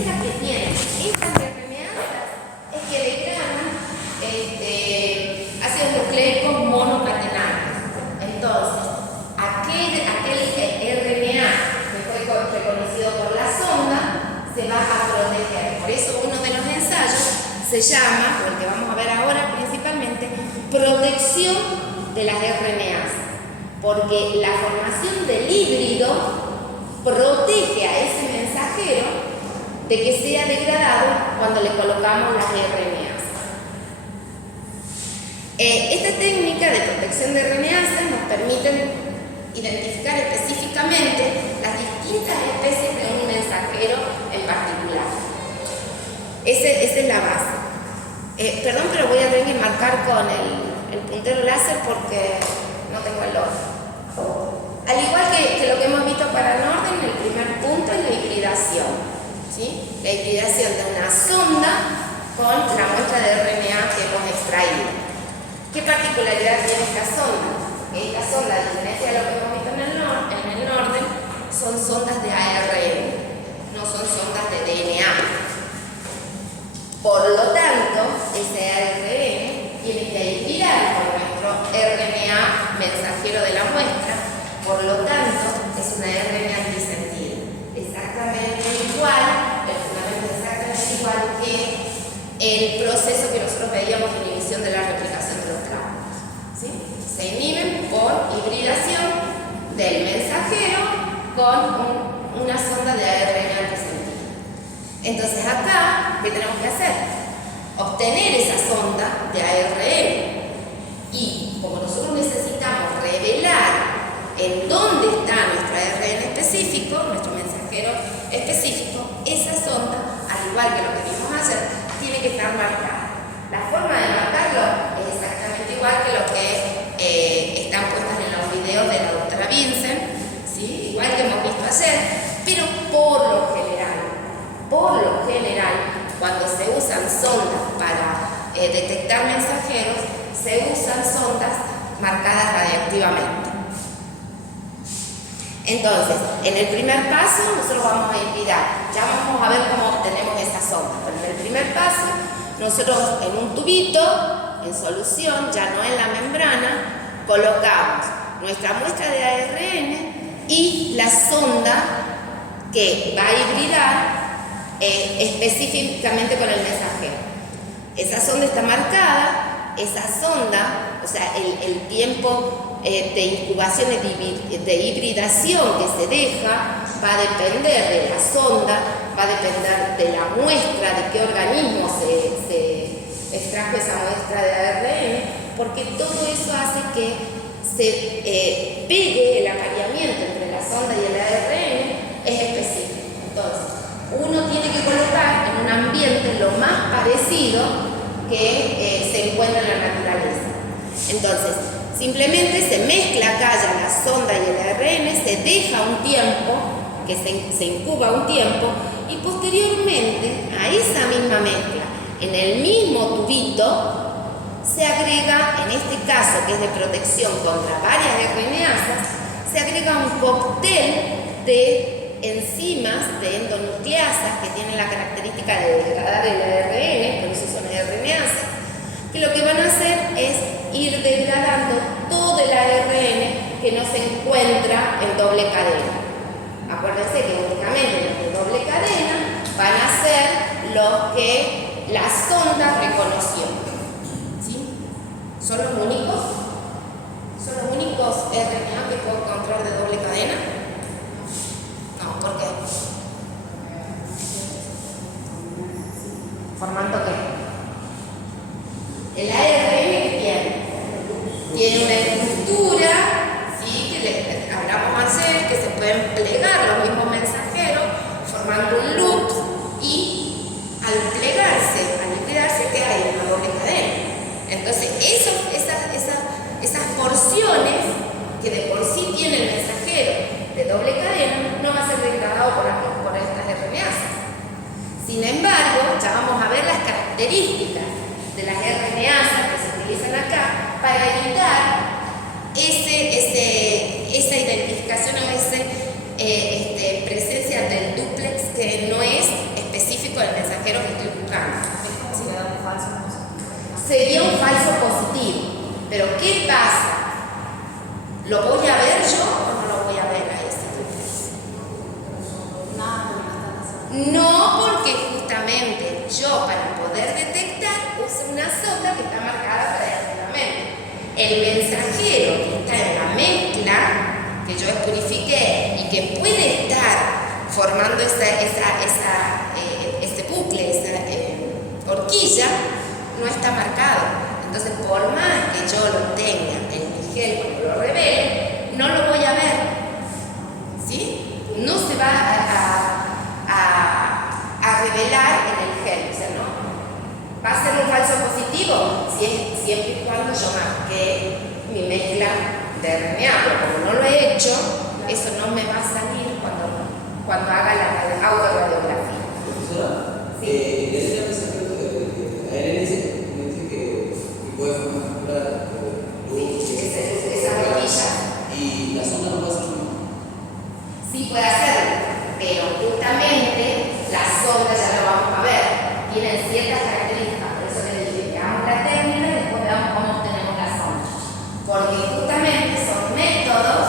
característica que tienen estas RNAsas es que degradan ácidos nucleicos monocatenados. Entonces, aquel RNA que fue reconocido por la sonda se va a proteger. Por eso uno de los ensayos se llama, o el que vamos a ver ahora principalmente, protección de las RNAs, porque la formación del híbrido protege a ese mensajero de que sea degradado cuando le colocamos las RNAs. Esta técnica de protección de RNAs nos permite identificar específicamente las distintas especies de un mensajero en particular. Esa es la base. Perdón, pero voy a tener que marcar con el puntero láser porque no tengo el orden. Al igual que lo que hemos visto para el orden, el primer punto es la hibridación, ¿sí? La hibridación de una sonda con la muestra de RNA que hemos extraído. ¿Qué particularidad tiene esta sonda? Esta sonda, a diferencia de lo que hemos visto en el orden, son sondas de ARN, no son sondas de DNA. Por lo tanto, ese ARN tiene que hibridar con nuestro RNA mensajero de la muestra. Por lo tanto, es una RNA antisentido. Exactamente igual, el fundamento es exactamente igual que el proceso que nosotros veíamos de inhibición de la replicación de los traumas, ¿sí? Se inhiben por hibridación del mensajero con una sonda de ARN antisentido. Entonces acá, ¿qué tenemos que hacer? Obtener esa sonda de ARN. Y como nosotros necesitamos revelar en dónde está nuestro ARN específico, nuestro mensajero específico, esa sonda, al igual que lo que vimos ayer, tiene que estar marcada. La forma de marcarlo es exactamente igual que lo que están puestas en los videos de la doctora Vincent, ¿sí? Igual que hemos visto ayer, pero por lo general, cuando se usan sondas para detectar mensajeros, se usan sondas marcadas radiactivamente. Entonces, en el primer paso nosotros vamos a hibridar. Ya vamos a ver cómo obtenemos esa sonda. Pero en el primer paso, nosotros en un tubito, en solución, ya no en la membrana, colocamos nuestra muestra de ARN y la sonda que va a hibridar específicamente con el mensajero. Esa sonda está marcada, esa sonda, o sea, el tiempo de incubación y de hibridación que se deja va a depender de la sonda, va a depender de la muestra, de qué organismo se extrajo esa muestra de ARN, porque todo eso hace que se pegue el apareamiento entre la sonda y el ARN, es específico. Entonces, uno tiene que colocar en un ambiente lo más parecido que se encuentra en la naturaleza. Entonces, simplemente se mezcla acá ya la sonda y el ARN, se deja un tiempo, que se incuba un tiempo, y posteriormente a esa misma mezcla, en el mismo tubito, se agrega, en este caso que es de protección contra varias RNAsas, se agrega un cóctel de enzimas de endonucleasas que tienen la característica de degradar el ARN, por eso son RNAsas, que lo que van a hacer es ir degradando todo el ARN que no se encuentra en doble cadena. Acuérdense que únicamente los de doble cadena van a ser los que la sonda reconoció. ¿Sí? ¿Son los únicos? ¿Son los únicos RNA que puedo encontrar de doble cadena? No, ¿por qué? ¿Formando qué? El ARN que tiene una estructura, ¿sí? Que hablamos ayer, que se pueden plegar los mismos mensajeros formando un loop, y al plegarse, al hibridarse, queda en una doble cadena. Entonces, esas porciones que de por sí tiene el mensajero de doble cadena no va a ser degradado por estas RNAsas. Sin embargo, ya vamos a ver las características de las RNAsas que se utilizan acá para evitar esa identificación o esa presencia del dúplex que no es específica mensajero que estoy buscando. Es considerado un falso positivo. Sería un falso positivo. Pero ¿qué pasa? ¿Lo voy a ver yo o no lo voy a ver a ese duplex? No, porque justamente yo para poder detectar uso una sonda que está marcada previamente. El mensajero que está en la mezcla que yo purifiqué y que puede estar formando ese bucle, esa horquilla, no está marcado. Entonces, por más que yo lo tenga en mi gel cuando lo revele, no lo voy a ver. ¿Sí? No se va a revelar en el gel. O sea, no. ¿Va a ser un falso positivo? Siempre y cuando yo marqué mi mezcla de RNA. Pero como no lo he hecho, eso no me va a salir cuando haga la autorradiografía. Profesora, sí. ¿es el secreto de ARN que puede formar Esa horquilla? Y la sonda no puede hacer lo mismo. Sí puede hacerlo, pero justamente las sondas ya lo vamos a ver, tienen ciertas características, por eso que les dije que hagamos la técnica y después veamos cómo obtenemos la sonda. Porque justamente son métodos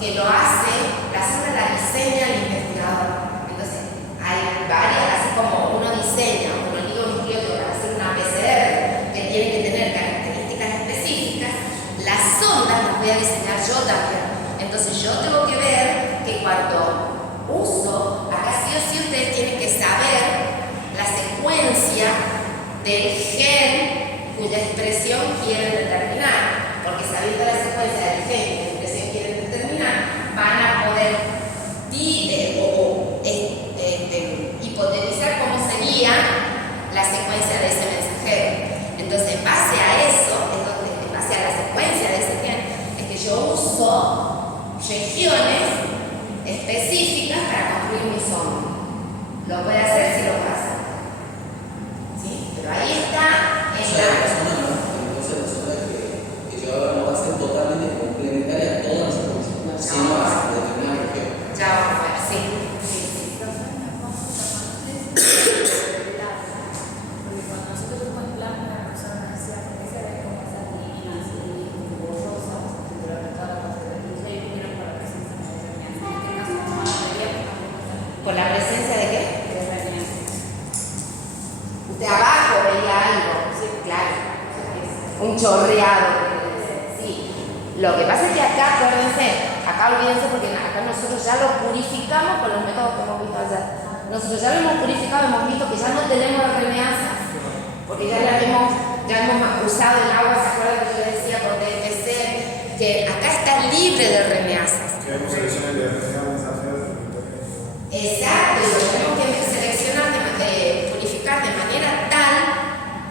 que lo hace, la sonda la diseña el investigador. Entonces, hay varias, así como uno diseña un oligonucleótido para hacer una PCR que tiene que tener características específicas, las sondas las voy a diseñar yo también. Entonces yo tengo que ver que cuando uso, acá sí o sí ustedes tienen que saber la secuencia del gen cuya expresión quieren determinar, porque sabiendo la secuencia del gen cuya expresión quieren determinar, van a poder hipotetizar cómo sería la secuencia de ese mensajero. Entonces, en base a eso, en base a la secuencia de ese gen, es que yo uso regiones específicas para construir mi sonda. Lo puede hacer si lo pasa. ¿Sí? Pero ahí está en Entonces la sonda que yo ahora no va a ser totalmente complementaria a todas las secuencias, sino a determinar región. Ya vamos a ver, sí. ¿Por la presencia de qué? Usted abajo veía algo. Sí, claro. Un chorreado. Sí. Lo que pasa es que acá, acuérdense, acá olvídense porque acá nosotros ya lo purificamos con los métodos que hemos visto ayer. Nosotros ya lo hemos purificado, hemos visto que ya no tenemos RNAs, porque ya hemos usado el agua, ¿se acuerdan que yo les decía por DPC? Que acá está libre de RNAs. Queremos seleccionar el RNA mensajero. Exacto, y lo tenemos que seleccionar, purificar de manera tal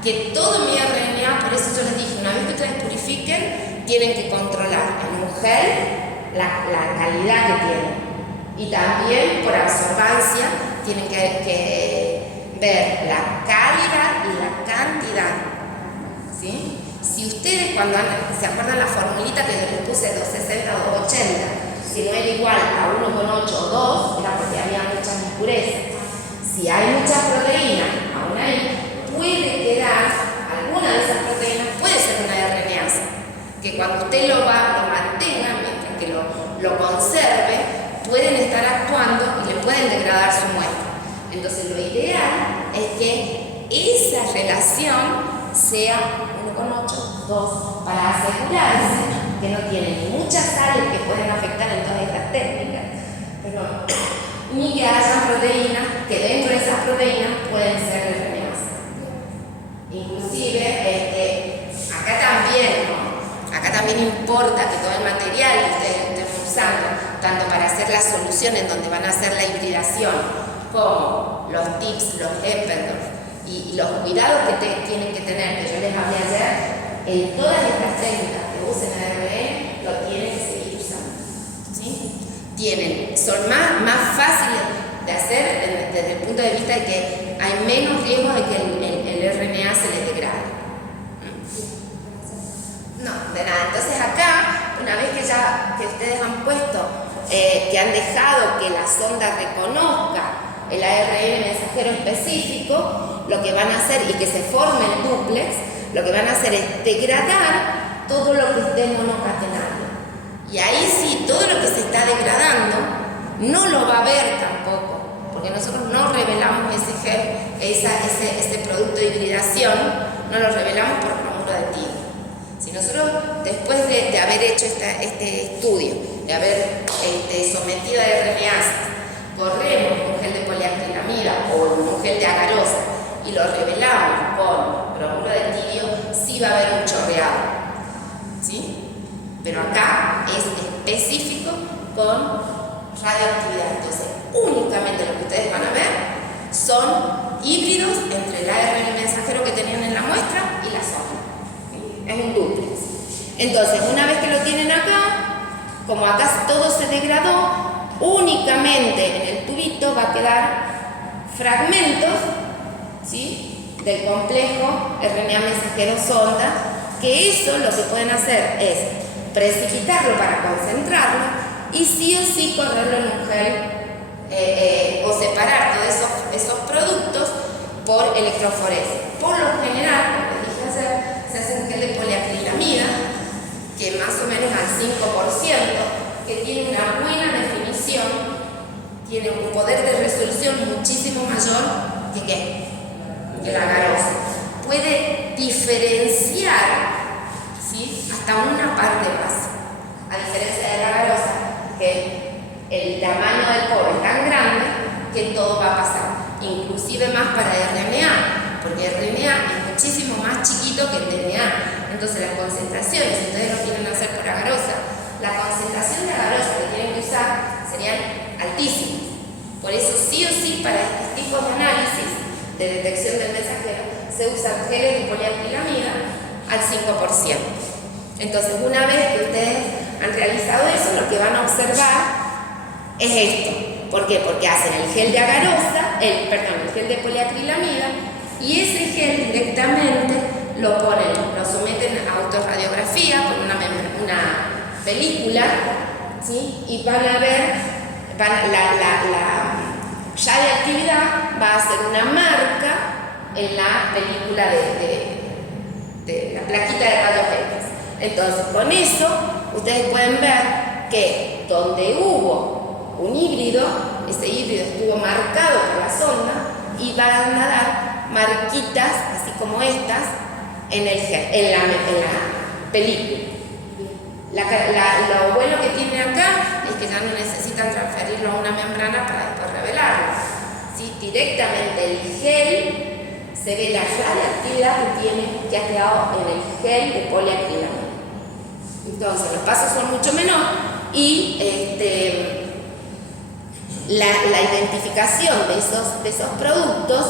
que todo mi RNA, por eso yo les dije, una vez que ustedes purifiquen, tienen que controlar en un gel la calidad que tiene. Y también por absorbancia tienen que ver la calidad y la cantidad. ¿Sí? Si ustedes cuando se acuerdan la formulita que les puse 260 o 280, si no era igual a 1,8 o 2, era porque había muchas impurezas. Si hay muchas proteínas, aún ahí puede quedar, alguna de esas proteínas puede ser una RNasa, que cuando usted lo mantenga, mientras que lo conserve, pueden estar actuando y le pueden degradar su muestra. Entonces lo ideal es que esa relación sea 1,8, 2, para asegurarse que no tiene ni muchas sales que pueden afectar en todas estas técnicas, pero ni que haya proteínas que dentro de esas proteínas pueden ser RNAs. Inclusive, acá también importa que todo el material que ustedes estén usando, tanto para hacer la solución en donde van a hacer la hibridación, como los tips, los Eppendorf y los cuidados que tienen que tener, que yo les hablé ayer, en todas estas técnicas que usen ARN, lo tienen que seguir usando. ¿Sí? Son más fáciles de hacer desde el punto de vista de que hay menos riesgo de que el RNA se les degrade. No, de nada. Entonces acá, una vez que ustedes han puesto, que han dejado que la sonda reconozca el ARN mensajero mensajero específico, lo que van a hacer, y que se forme el dúplex, lo que van a hacer es degradar todo lo que esté monocatenado. Y ahí sí, todo lo que se está degradando no lo va a ver tampoco, porque nosotros no revelamos ese producto de hibridación, no lo revelamos por bromuro de tirio. Si nosotros, después de haber hecho este estudio, de haber sometido a RNA, corremos un gel de poliacrilamida o un gel de agarosa y lo revelamos con bromuro de tirio, sí va a haber un chorreado, ¿sí? Pero acá es específico con radioactividad. Entonces, únicamente lo que ustedes van a ver son híbridos entre el ARN mensajero que tenían en la muestra y la sonda. ¿Sí? Es un dúplex. Entonces, una vez que lo tienen acá, como acá todo se degradó, únicamente en el tubito va a quedar fragmentos, ¿sí?, del complejo RNA mensajero sonda, que eso lo que pueden hacer es precipitarlo para concentrarlo y sí o sí correrlo en un gel o separar todos esos productos por electroforesis. Por lo general, como les dije ayer, se hace un gel de poliacrilamida, que más o menos al 5%, que tiene una buena definición, tiene un poder de resolución muchísimo mayor que la agarosa. Puede diferenciar, ¿sí?, hasta una parte más. A diferencia de la agarosa, que el tamaño del poro es tan grande que todo va a pasar, inclusive más para RNA, porque RNA es muchísimo más chiquito que el DNA. Entonces las concentraciones, si ustedes lo quieren hacer por agarosa, la concentración de agarosa que tienen que usar serían altísimas. Por eso sí o sí para este tipo de análisis de detección del mensajero se usan geles de poliacrilamida al 5%. Entonces, una vez que ustedes han realizado eso, lo que van a observar es esto. ¿Por qué? Porque hacen el gel de agarosa, el gel de poliacrilamida, y ese gel directamente lo someten a autorradiografía con una película, ¿sí?, y van a ver, la radiactividad va a hacer una marca en la película de la plaquita de radiogénesis. Entonces, con eso, ustedes pueden ver que donde hubo un híbrido, ese híbrido estuvo marcado por la sonda y van a dar marquitas, así como estas, en la película. Lo bueno que tiene acá es que ya no necesitan transferirlo a una membrana para después revelarlo, ¿sí? Directamente el gel, se ve la radioactividad que ha quedado en el gel de poliacrilamida. Entonces los pasos son mucho menor y la identificación de esos productos,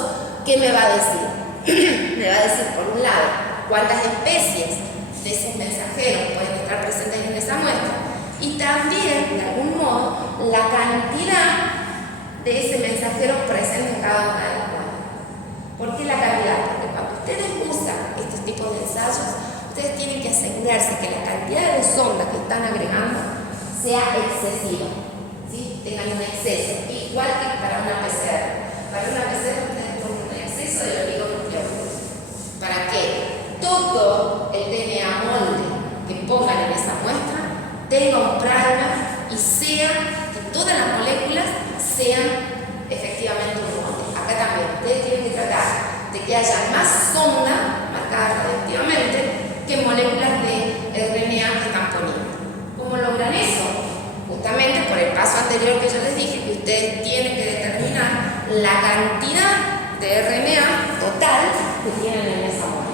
¿qué me va a decir? Me va a decir, por un lado, cuántas especies de esos mensajeros pueden estar presentes en esa muestra, y también, de algún modo, la cantidad de ese mensajero presente en cada una de las muestras. ¿Por qué la cantidad? Porque cuando ustedes usan estos tipos de ensayos, ustedes tienen que asegurarse que la cantidad de sonda que están agregando sea excesiva, ¿sí?, tengan un exceso, igual que para una PCR. Para una PCR ustedes ponen un exceso de oligonucleótidos. ¿Para qué? Todo el DNA molde que pongan en esa muestra tenga un primer y que todas las moléculas sean efectivamente un molde. Acá también ustedes tienen que tratar de que haya más sonda marcada radioactivamente que moléculas de RNA que están poniendo. ¿Cómo logran eso? Justamente por el paso anterior que yo les dije, que ustedes tienen que determinar la cantidad de RNA total que tienen en esa molécula.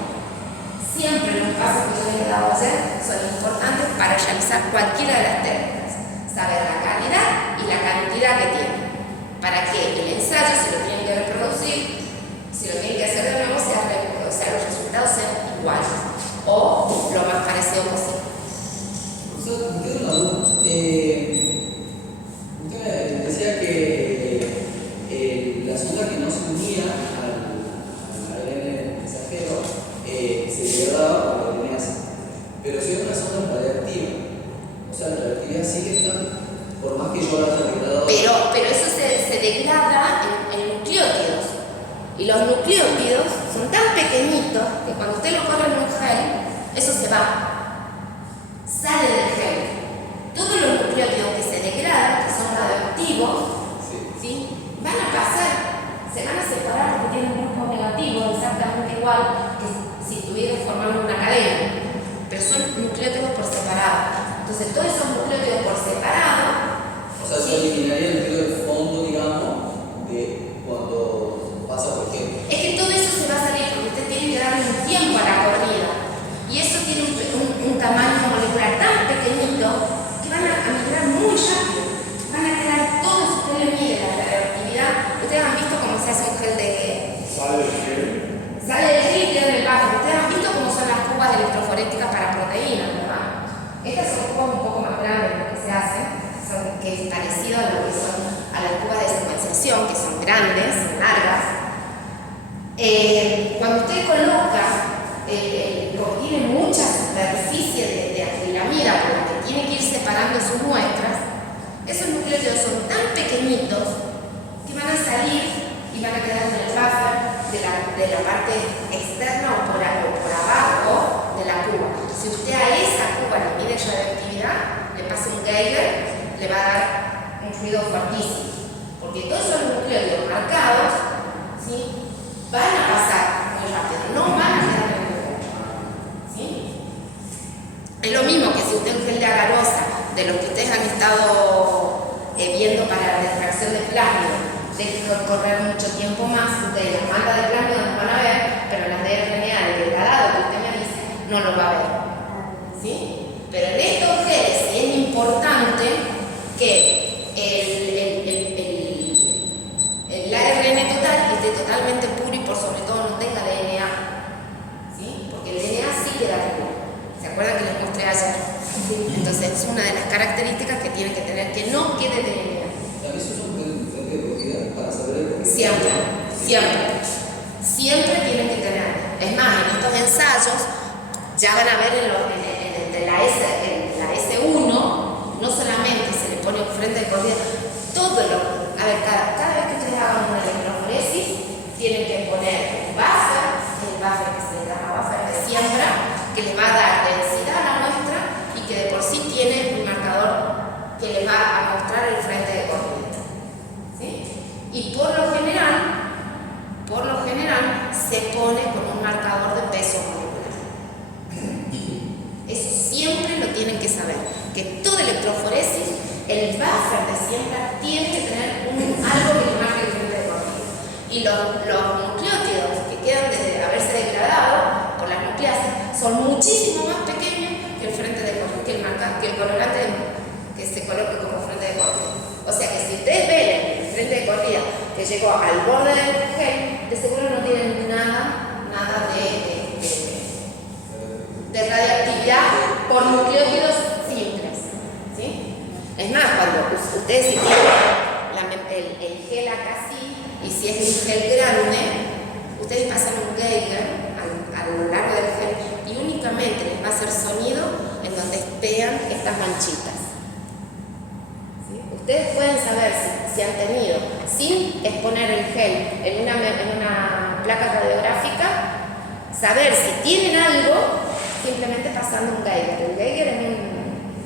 Siempre los pasos que yo les he dado ayer son importantes para realizar cualquiera de las técnicas. Saber la calidad y la cantidad que tienen, para que el ensayo, si lo tienen que reproducir, si lo tienen que hacer de nuevo, los resultados sean iguales o lo más parecido posible. Profesor, me queda una duda. Usted me decía que la sonda que no se unía al ARN mensajero se degradaba por la RNA, pero si es una sonda radiactiva, o sea, la radioactividad sigue estando, por más que yo la haya degradado. Pero eso se degrada en nucleótidos. Y los nucleótidos son tan pequeñitos que cuando usted lo corre en un gel, eso se va, sale del gel. Todos los nucleótidos que se degradan, que son radioactivos, ¿sí? Van a pasar, se van a separar porque tienen un grupo negativo, exactamente igual que si estuvieran formando una cadena, pero son nucleótidos por separado. Entonces, todos esos nucleótidos por separado, o sea, se eliminaría el núcleo de fondo, digamos, de cuando pasa por ejemplo. es que todo eso se va a salir porque usted tiene que darle un tiempo a la corrida. Y eso tiene un tamaño molecular tan pequeñito que van a migrar muy rápido. Van a quedar todos, si usted le mide la radioactividad. Ustedes han visto cómo se hace un gel de Sale del gel. sale del gel y queda en el buffer. Ustedes han visto cómo son las cubas electroforéticas para proteínas, ¿verdad? Estas son cubas un poco más grandes de lo que se hacen, que es parecido a lo que son a las cubas de secuenciación, que son grandes, son largas. Cuando usted coloca, como tiene mucha superficie de acrilamida por la que tiene que ir separando sus muestras, esos nucleótidos son tan pequeñitos que van a salir y van a quedar en el buffer de la parte externa o por abajo de la cuba. Si usted a esa cuba le mide radioactividad, le pasa un Geiger, le va a dar un ruido fuertísimo, porque todos esos nucleótidos marcados, ¿sí?, van a pasar muy rápido, no van a quedar en el cuerpo, ¿sí? Es lo mismo que si usted un gel de agarosa, de los que ustedes han estado viendo para la extracción de plasma, deja correr mucho tiempo más, ustedes las mandas de plasma no van a ver, pero las de RNA, el degradado que usted me dice, no lo va a ver, ¿sí? Pero en estos geles es importante que el ARN total esté totalmente puro y por sobre todo no tenga DNA, ¿sí? Porque el DNA sí queda puro. ¿Se acuerdan que les mostré ayer? Entonces es una de las características que tiene que tener, que no quede DNA. También se usa un frente de corrida para saber el por qué. Siempre tienen que tener. Es más, en estos ensayos ya van a ver en la S1, no solamente se le pone un frente de corrida, todo lo. A ver, cada vez que ustedes hagan una electroforesis, tienen que poner un buffer, el buffer que se le llama buffer de siembra, que le va a dar densidad a la muestra y que de por sí tiene un marcador que le va a mostrar el frente de corrida, ¿sí? Y por lo general, se pone con un marcador de peso molecular. Eso siempre lo tienen que saber, que toda electroforesis, el buffer de siembra tiene que tener algo que le marque el frente de corrida. Y los nucleótidos que quedan de haberse degradado por las nucleases son muchísimo más pequeños que el frente de corrida, que el colorante que se coloque como frente de corrida. O sea que si ustedes ven el frente de corrida que llegó al borde del gel, de seguro no tienen nada de radioactividad por nucleótidos simples, ¿sí? Es más, cuando ustedes si tienen el gel acá así, y si es un gel grande, ustedes pasan un Geiger a lo largo del gel y únicamente les va a hacer sonido en donde pegan estas manchitas. ¿Sí? Ustedes pueden saber si han tenido, sin exponer el gel en una placa radiográfica, saber si tienen algo simplemente pasando un Geiger. El Geiger es un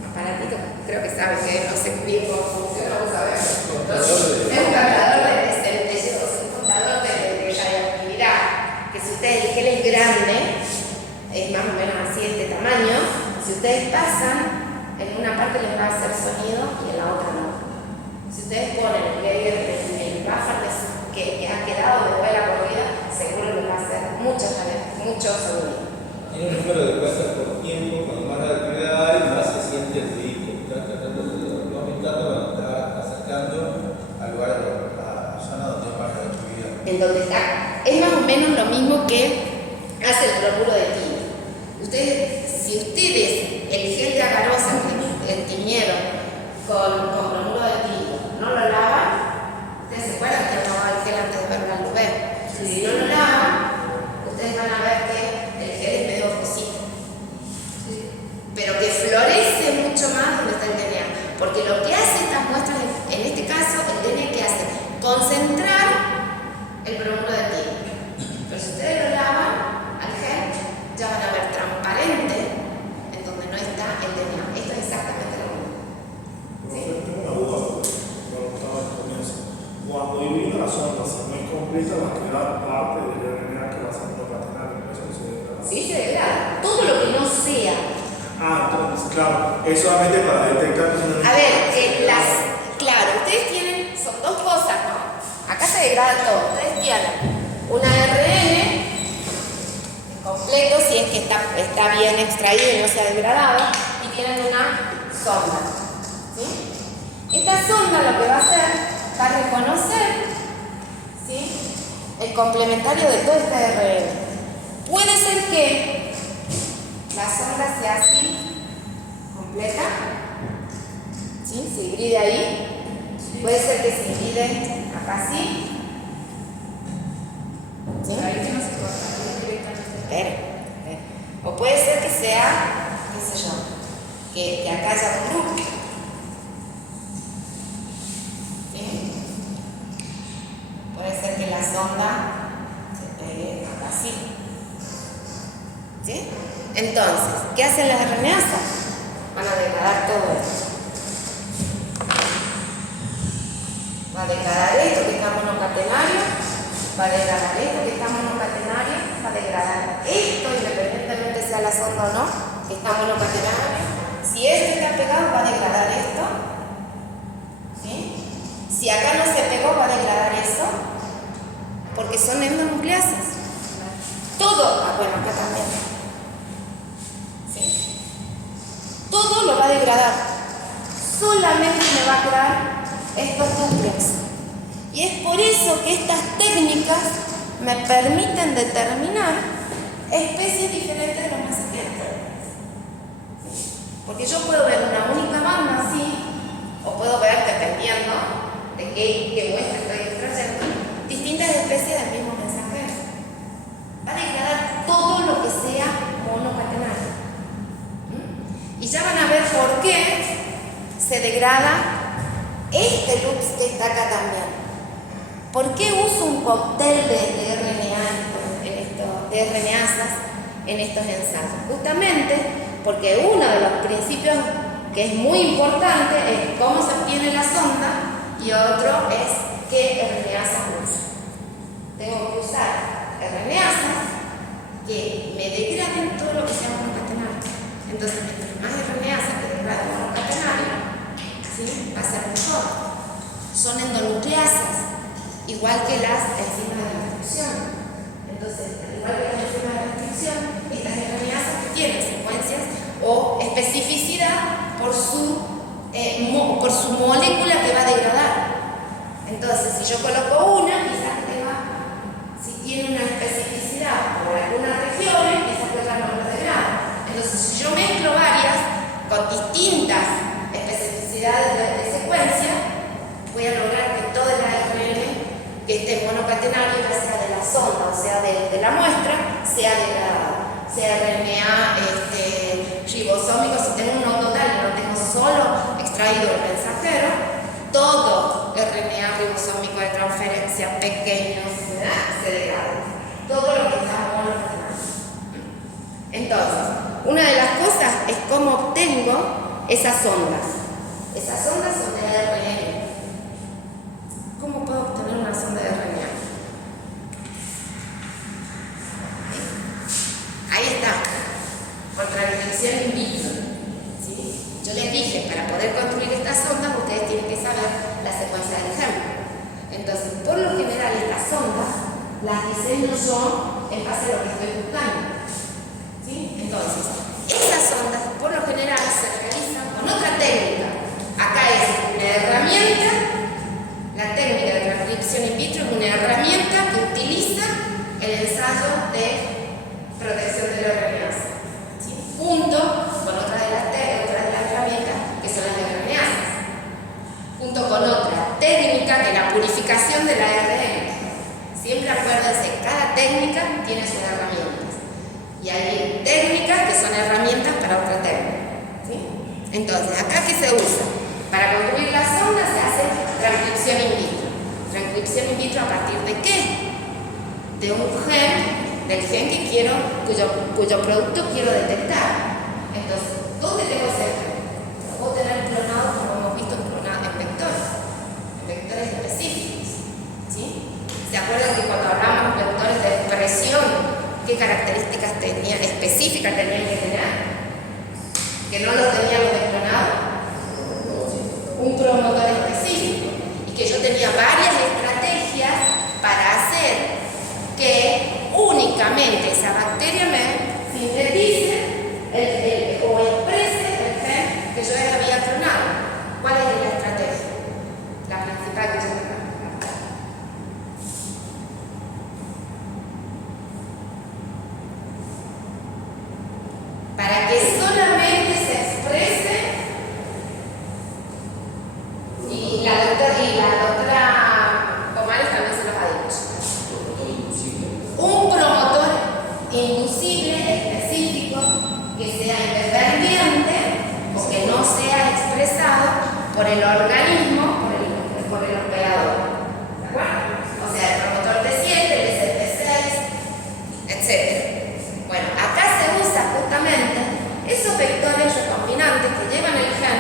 aparatito, creo que saben que no sé bien cómo funciona, vamos a ver. Es un contador de radioactividad, que si ustedes, el gel es grande, es más o menos así este tamaño, si ustedes pasan, en una parte les va a hacer sonido y en la otra no. Si ustedes ponen el Geiger en el buffer que ha quedado después de la corrida, seguro les va a hacer mucho sonido. Tiene un número de vueltas por tiempo, cuando más radioactividad hay, más se siente el ruido. Estás tratando de aumentando, te vas acercando al lugar de la zona donde hay más radioactividad. En donde está, es más o menos lo mismo que hace el cloruro de timo. Si ustedes el gel de agarosa que tiñeron con bromuro de timo no lo lavan, ustedes se acuerdan que lavaba el gel antes de verlo al UV. Si no lo lavan, ustedes van a ver que el gel es medio rosito, pero que florece mucho más donde está el DNA, porque lo que hace estas muestras, en este caso el DNA, que hace concentrar el bromuro de timo. completa va a quedar parte del RNA que va a ser monocatenario, eso no se degrada. Sí, se degrada. Todo lo que no sea. Entonces, claro, es solamente para detectar que es una. A ver, claro, ustedes tienen, son dos cosas, ¿no? Acá se degrada todo. Ustedes tienen un ARN completo, si es que está bien extraído y no se ha degradado, y tienen una sonda. ¿Sí? Esta sonda lo que va a hacer, va a reconocer, ¿sí?, el complementario de todo este ARN. Puede ser que la sonda sea así, completa, ¿sí?, se hibride ahí. Puede ser que se hibride acá así. ¿Sí? Ahí que no se corta directamente. Espera. O puede ser que sea, qué sé yo, que acá haya un grupo. ¿Sí? Puede ser que la sonda se pegue acá así. ¿Sí? Entonces, ¿qué hacen las RNAs? Van a degradar todo esto. Va a degradar esto que está monocatenario, va a degradar esto que está monocatenario, va a degradar esto, independientemente sea la sonda o no, que está monocatenario. Si esto está pegado, va a degradar esto. ¿Sí? Si acá no se pegó, va a degradar eso, porque son endonucleases. Todo, bueno, acá también. ¿Sí? Todo lo va a degradar. Solamente me va a quedar estos dúplex. Y es por eso que estas técnicas me permiten determinar especies diferentes de los mensajeros. Porque yo puedo ver una única banda así, o puedo ver, dependiendo de qué muestra estoy extrayendo, distintas especies del mismo mensajero. Va a degradar todo lo que sea monocatenario. Y ya van a ver por qué se degrada este loops que está acá también. ¿Por qué uso un cóctel de RNA de RNasas en estos ensayos? Justamente porque uno de los principios que es muy importante es cómo se obtiene la sonda y otro es qué RNasas uso. Tengo que usar RNasas que me degraden todo lo que sea monocatenario. Entonces, mientras más RNasas que degraden monocatenario, ¿sí?, va a ser mejor. Son endonucleasas, igual que las enzimas de restricción. Entonces, al igual que las enzimas de restricción, estas RNasas tienen secuencias o especificidad por su molécula que va a degradar. Entonces, si yo coloco una, quizás si tiene una especificidad por algunas regiones, quizás que otras no lo degrada. Entonces, si yo mezclo varias con distintas especificidades de secuencia, voy a lograr que todo el ARN que esté monocatenario, ya sea de la sonda o sea de la muestra, sea degradado. Sea RNA ribosómico, si tengo un nodo total y no tengo solo extraído el mensajero, todo RNA ribosómico de transferencia pequeño se degrada. Todo lo que está monocatenario. Entonces, una de las cosas es cómo obtengo esas ondas. Esas ondas son de ARN. ¿Cómo puedo obtener una sonda de RNA? Ahí está, por transcripción in vitro. ¿Sí? Yo les dije, para poder construir estas ondas, ustedes tienen que saber la secuencia del gen. Entonces, por lo general, estas ondas las diseño yo en base a lo que estoy buscando. ¿Sí? Entonces, esas ondas, por lo general, se realizan con otra técnica. Acá es una herramienta. La técnica de transcripción in vitro es una herramienta que utiliza el ensayo de protección de la RNA, ¿sí?, junto con otra de las herramientas que son las RNAs, junto con otra técnica que es la purificación de la ARN. Siempre acuérdense, cada técnica tiene sus herramientas y hay técnicas que son herramientas para otra técnica, ¿sí? Entonces, ¿acá qué se usa? Para construir la sonda se hace transcripción in vitro. ¿Transcripción in vitro a partir de qué? De un gen, del gen que quiero, cuyo producto quiero detectar. Entonces, ¿dónde tengo ese gen? Lo puedo tener clonado, como hemos visto, clonado en vectores específicos. ¿Sí? ¿Se acuerdan que cuando hablamos de vectores de expresión, qué características específicas tenían que tener? Que no los teníamos clonados. Un promotor específico y que yo tenía varias estrategias para hacer que únicamente esa bacteria me sintetice o exprese el gen que yo había clonado. ¿Cuál es la estrategia? La principal que yo tengo. Para que solamente se exprese, y la doctora Pomares también se los ha dicho. Un promotor inducible específico que sea independiente o que no sea expresado por el organismo, por el operador. ¿De acuerdo? O sea, el promotor T7, el SP6, etc. Bueno, acá se usa justamente esos vectores recombinantes que llevan el gen,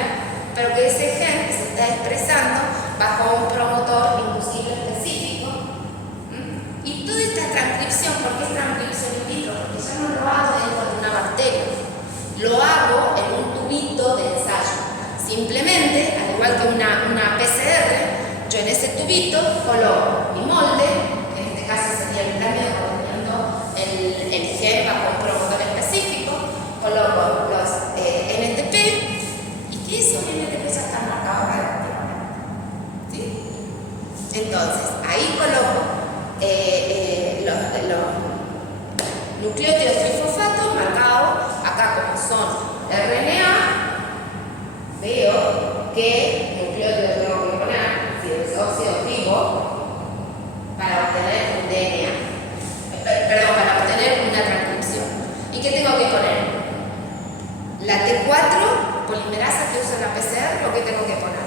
pero que ese gen se está expresando bajo un promotor inducible específico. Y toda esta transcripción, ¿por qué es transcripción in vitro? Porque ya no lo hago dentro de una bacteria, lo hago en un tubito de ensayo. Simplemente, al igual que una PCR, yo en ese tubito coloco mi molde, que en este caso sería el premio conteniendo el gen bajo un promotor específico, coloco los NTP y que esos NTP ya están marcados radioactivamente. ¿Sí? Entonces, ahí coloco los nucleótidos trifosfatos marcados acá como son RNA. Veo que nucleótido tengo que poner desoxíribo para obtener un DNA. Perdón, para obtener una transcripción. ¿Y qué tengo que poner? La T4 polimerasa que uso en la PCR, ¿o qué tengo que poner?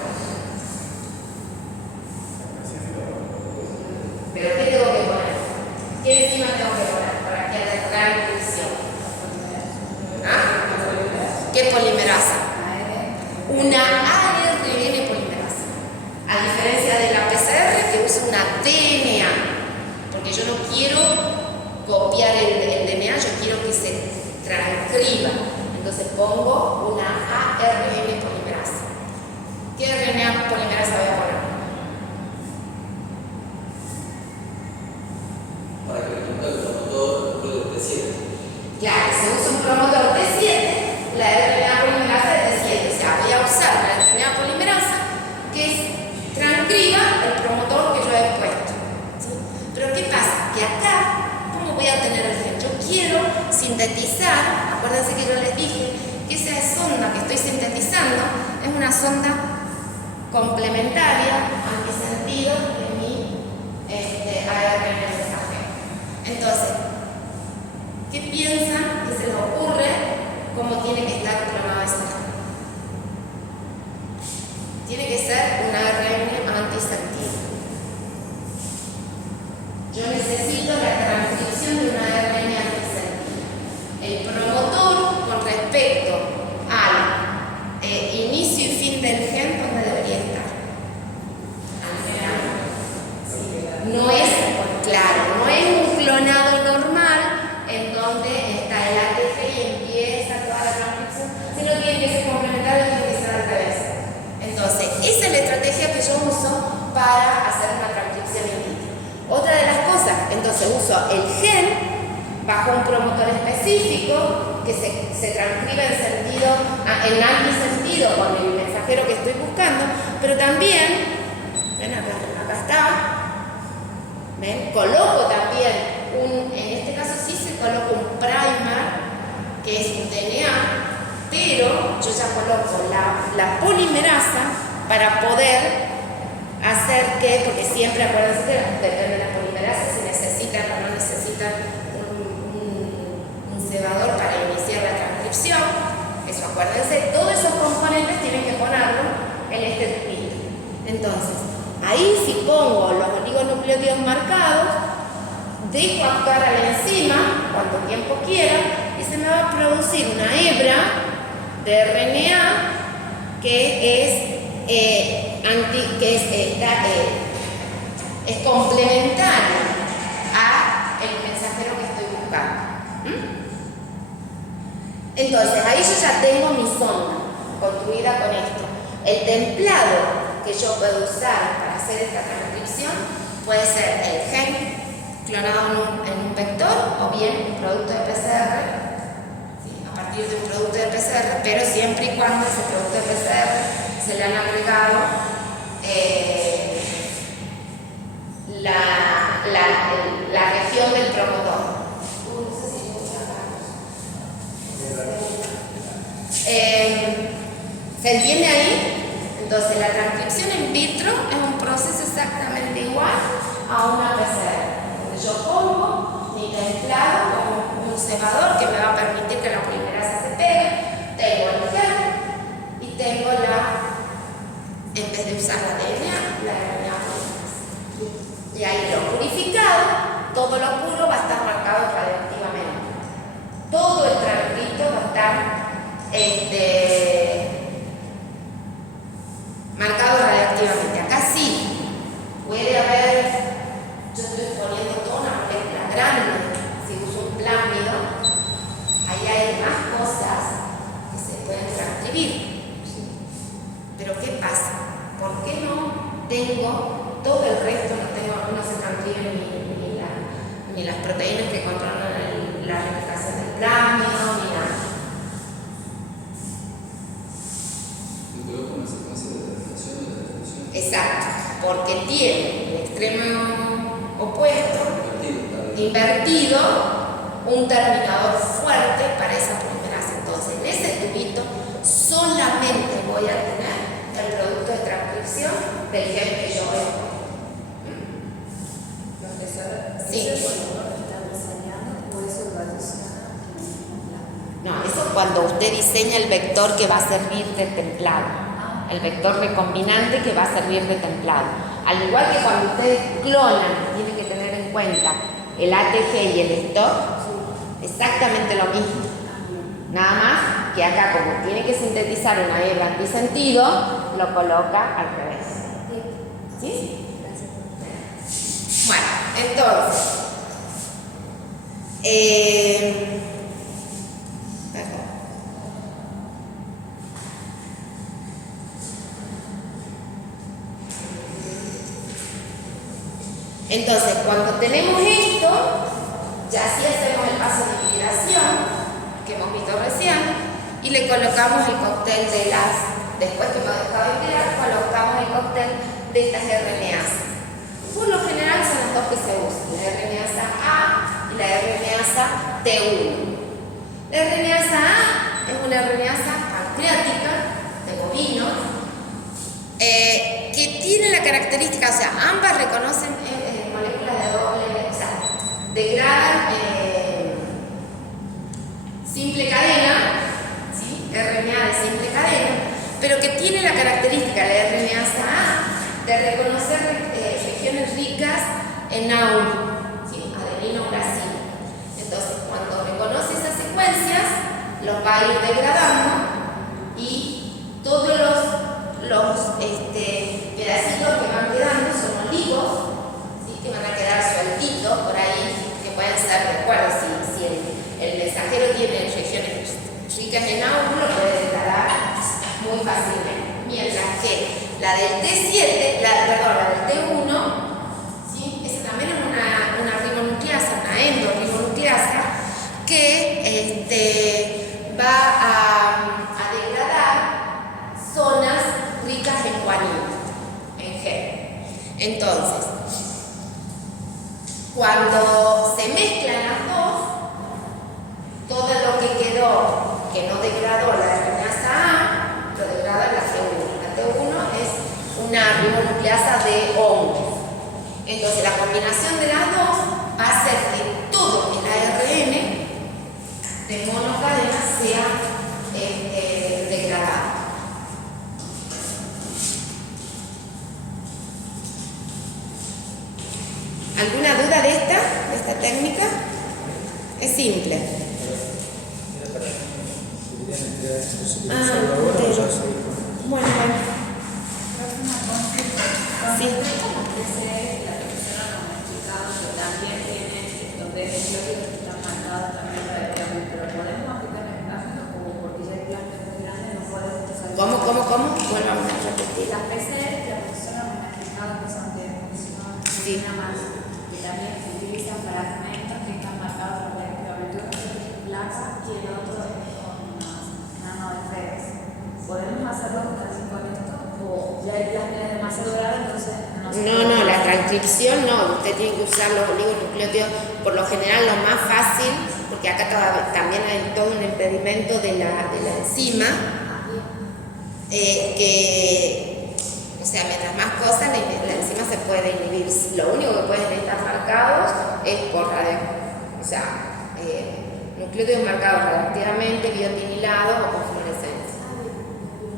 ¿Pero qué tengo que poner? ¿Qué enzima tengo que poner para que haya transcripción? ¿Ah? ¿Qué polimerasa? Una ARN polimerasa. A diferencia de la PCR que usa una DNA, porque yo no quiero copiar el DNA, yo quiero que se transcriba. Entonces pongo una ARN polimerasa. ¿Qué RNA polimerasa voy a poner? Para que el promotor pueda T7. Claro, se usa un promotor T7, la RNA polimerasa es T7. O sea, voy a usar la RNA polimerasa que transcriba el promotor que yo he puesto. ¿Sí? Pero ¿qué pasa? Que acá, ¿cómo voy a obtener el gen? Yo quiero sintetizar, acuérdense que yo les dije que esa sonda que estoy sintetizando es una sonda complementaria antisentido de mi ARN mensajero. Entonces, ¿qué piensan que se les ocurre cómo tiene que estar clonado ese gen? Tiene que ser un ARN antisentido. Yo necesito la transcripción de un ARN antisentido. El promotor con respecto al inicio y fin del gen, ¿dónde debería estar? Al final. No es, claro, no es un clonado normal en donde está el ATP y empieza toda la transcripción, sino tiene que ser complementario, tiene que ser al revés. Entonces, esa es la estrategia que yo uso para hacer una transcripción in vitro. Otra de las cosas, entonces uso el gen bajo un promotor específico que se transcribe en antisentido con el mensajero que estoy buscando, pero también, ven acá está, ven, coloco también en este caso sí se coloca un primer que es un DNA, pero yo ya coloco la polimerasa para poder hacer que, porque siempre acuérdense que depende de la polimerasa si necesitan o no necesitan un cebador para iniciar la transcripción. Eso acuérdense, todos esos componentes tienen que ponerlo en este tubito. Entonces, ahí si pongo los oligonucleótidos marcados, dejo actuar a la enzima cuanto tiempo quiera y se me va a producir una hebra de RNA que es complementaria Entonces, ahí yo ya tengo mi sonda construida con esto. El templado que yo puedo usar para hacer esta transcripción puede ser el gen clonado en un vector o bien un producto de PCR, ¿sí? A partir de un producto de PCR, pero siempre y cuando ese producto de PCR se le han agregado la región del promotor. No sé si ¿se entiende ahí? Entonces la transcripción in vitro es un proceso exactamente igual a una PCR. Yo pongo mi templado como un cebador que me va a permitir que la polimerasa se pegue, tengo el gen y tengo en vez de usar la DNA, la RNA polimerasa. Y ahí lo purificado, todo lo puro va a estar marcado radiactivamente. Todo el transcrito va a estar marcado radiactivamente. Acá sí puede haber, yo estoy poniendo toda una molécula grande, si uso un plásmido, ahí hay más cosas que se pueden transcribir. Pero ¿qué pasa? ¿Por qué no tengo todo el resto? No se transcriben ni las proteínas que controlan la replicación del plásmido, ni nada. Exacto, porque tiene el extremo opuesto, invertido, un terminador fuerte para esa polimerasa. Entonces, en ese tubito solamente voy a tener el producto de transcripción del gen que yo veo. Sí. No, eso es cuando usted diseña el vector que va a servir de templado. El vector recombinante que va a servir de templado. Al igual que cuando ustedes clonan, tienen que tener en cuenta el ATG y el stock, exactamente lo mismo. Nada más que acá, como tiene que sintetizar una hebra antisentido, lo coloca al revés. ¿Sí? Bueno, entonces, entonces, cuando tenemos esto, ya sí hacemos el paso de hibridación que hemos visto recién y le colocamos el cóctel después que hemos dejado de hibridar, colocamos el cóctel de estas RNAs. Por lo general son las dos que se usan, la RNasa A y la RNasa T1. La RNasa A es una RNasa pancreática de bovino que tiene la característica, o sea, ambas reconocen moléculas de doble, o sea, degradan simple cadena, ¿sí? RNA de simple cadena, pero que tiene la característica, la RNasa A, de reconocer regiones ricas en AU, ¿sí? Adenina, uracilo. Entonces, cuando reconoce esas secuencias, los va a ir degradando y todos los pedacitos que van quedando son olivos, ¿sí? Que van a quedar sueltitos por ahí, que pueden ser, recuerda, si el mensajero tiene regiones ricas en AU, lo puede degradar muy fácilmente. Mientras que la del T7, la del T1, ¿sí? Esa también es una ribonucleasa, una endorribonucleasa, que va a degradar zonas ricas en guanina, en G. Entonces, cuando se mezclan las dos, todo lo que quedó, que no degradó la RNasa A, lo degrada la T1. La T1 es una ribonucleasa de hongos. Entonces, la combinación de las dos va a hacer que todo el ARN de monocadena sea degradado. ¿Alguna duda de esta técnica? Es simple. Bueno. Sí. También tiene, donde es lo que están marcados también para el pero podemos aplicar el caso ¿Cómo? Vuelvan a repetir. Las veces la profesora me ha explicado que son de función Sí. más, que también se utilizan para segmentos que están marcados por la geometría de plaza y el otro es con unas nanoesferas. ¿Podemos hacerlo así con esto? ¿O ya el plan es demasiado grave, entonces no se No, puede? no, la transcripción no, usted tiene que usar los oligonucleótidos, por lo general lo más fácil, porque acá también hay todo un impedimento de la enzima, que, o sea, mientras más cosas, la enzima se puede inhibir. Lo único que pueden estar marcados es por o sea, nucleótidos marcados radiactivamente, biotinilados o con fluorescencia,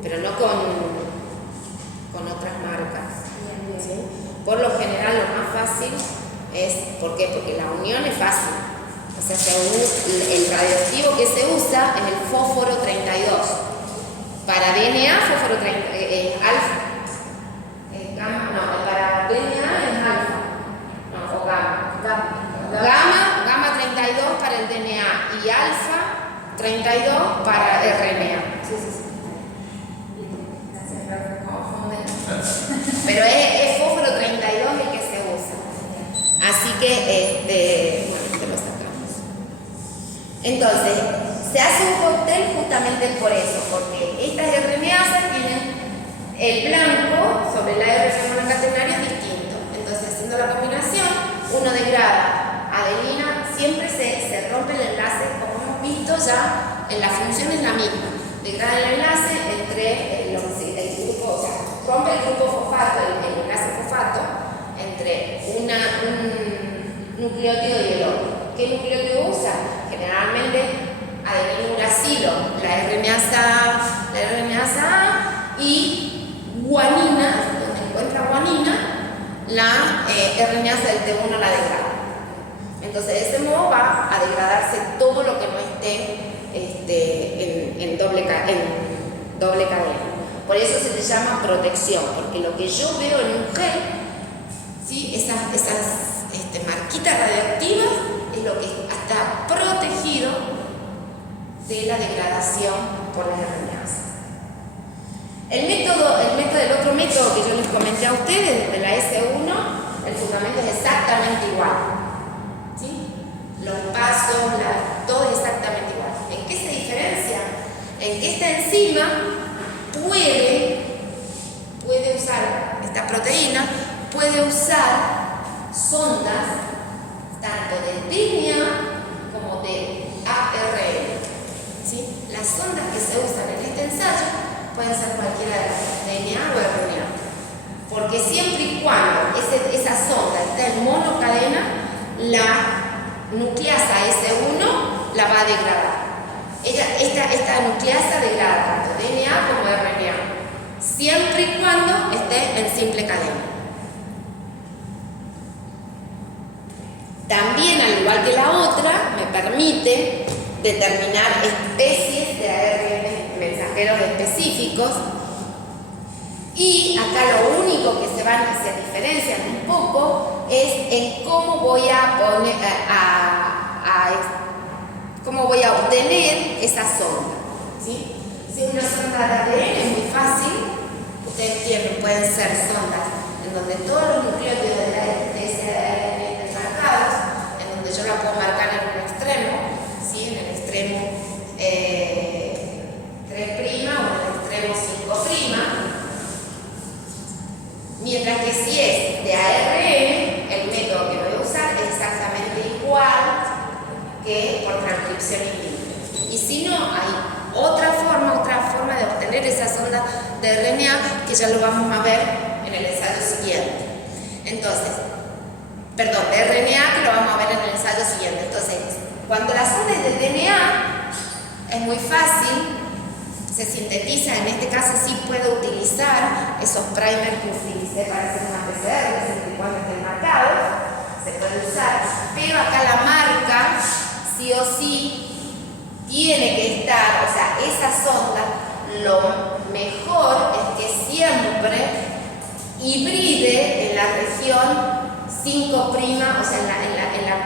pero no con otras marcas. ¿Sí? Por lo general lo más fácil es, ¿por qué? Porque la unión es fácil. O sea, el radioactivo que se usa es el fósforo 32. Para DNA, fósforo 30, alfa. Gamma, no, para DNA es alfa. No, o gamma. Gamma 32 para el DNA y alfa 32 para RNA. Sí. Pero es fósforo 32 el que se usa. Así que, bueno, te lo sacamos. Entonces, se hace un cóctel justamente por eso, porque estas RNAs tienen el blanco sobre la R monocatenario distinto. Entonces, haciendo la combinación, uno degrada adenina, siempre se rompe el enlace, como hemos visto ya, en la función es la misma. Degrada el enlace entre el grupo, o sea, rompe el grupo fosfato, el enlace fosfato, entre un nucleótido y el otro. ¿Qué nucleótido usa? Generalmente adeninuracilo, la RNasa A, y guanina, donde encuentra guanina, la RNasa del T1 la degrada. Entonces, de ese modo va a degradarse todo lo que no esté en doble cadena. Por eso se le llama protección, porque lo que yo veo en un gel, ¿sí? esas marquitas radioactivas, es lo que está protegido de la degradación por las RNAs. El otro método que yo les comenté a ustedes, de la S1, el fundamento es exactamente igual. ¿Sí? Los pasos, todo es exactamente igual. ¿En qué se diferencia? En que esta enzima puede usar, esta proteína puede usar sondas tanto de DNA como de ARN. ¿Sí? Las sondas que se usan en este ensayo pueden ser cualquiera de las DNA o RNA, porque siempre y cuando esa sonda está en monocadena, la nucleasa S1 la va a degradar. Esta nucleasa degrada tanto DNA como RNA, siempre y cuando esté en simple cadena. También, al igual que la otra, me permite determinar especies de ARN mensajeros específicos, y acá lo único que se diferencian un poco es en cómo voy a poner cómo voy a obtener esa sonda. ¿Sí? Si es una sonda de ADN es muy fácil, ustedes pueden ser sondas en donde todos los nucleótidos de ese ADN estén marcados, en donde yo la puedo marcar en un extremo, ¿sí? En el extremo 3' o en el extremo 5', mientras que si es de ARN, el método que voy a usar es exactamente igual que por transcripción in vitro. Y si no, hay otra forma de obtener esa sonda de RNA, que ya lo vamos a ver en el ensayo siguiente. Entonces, perdón, de RNA, que lo vamos a ver en el ensayo siguiente. Entonces, cuando la sonda es de DNA, es muy fácil, se sintetiza. En este caso sí puedo utilizar esos primers que utilicé para hacer una PCR, siempre y cuando estén marcados, se puede usar, pero acá la marca sí o sí tiene que estar, o sea, esa sonda, lo mejor es que siempre hibride en la región 5', o sea,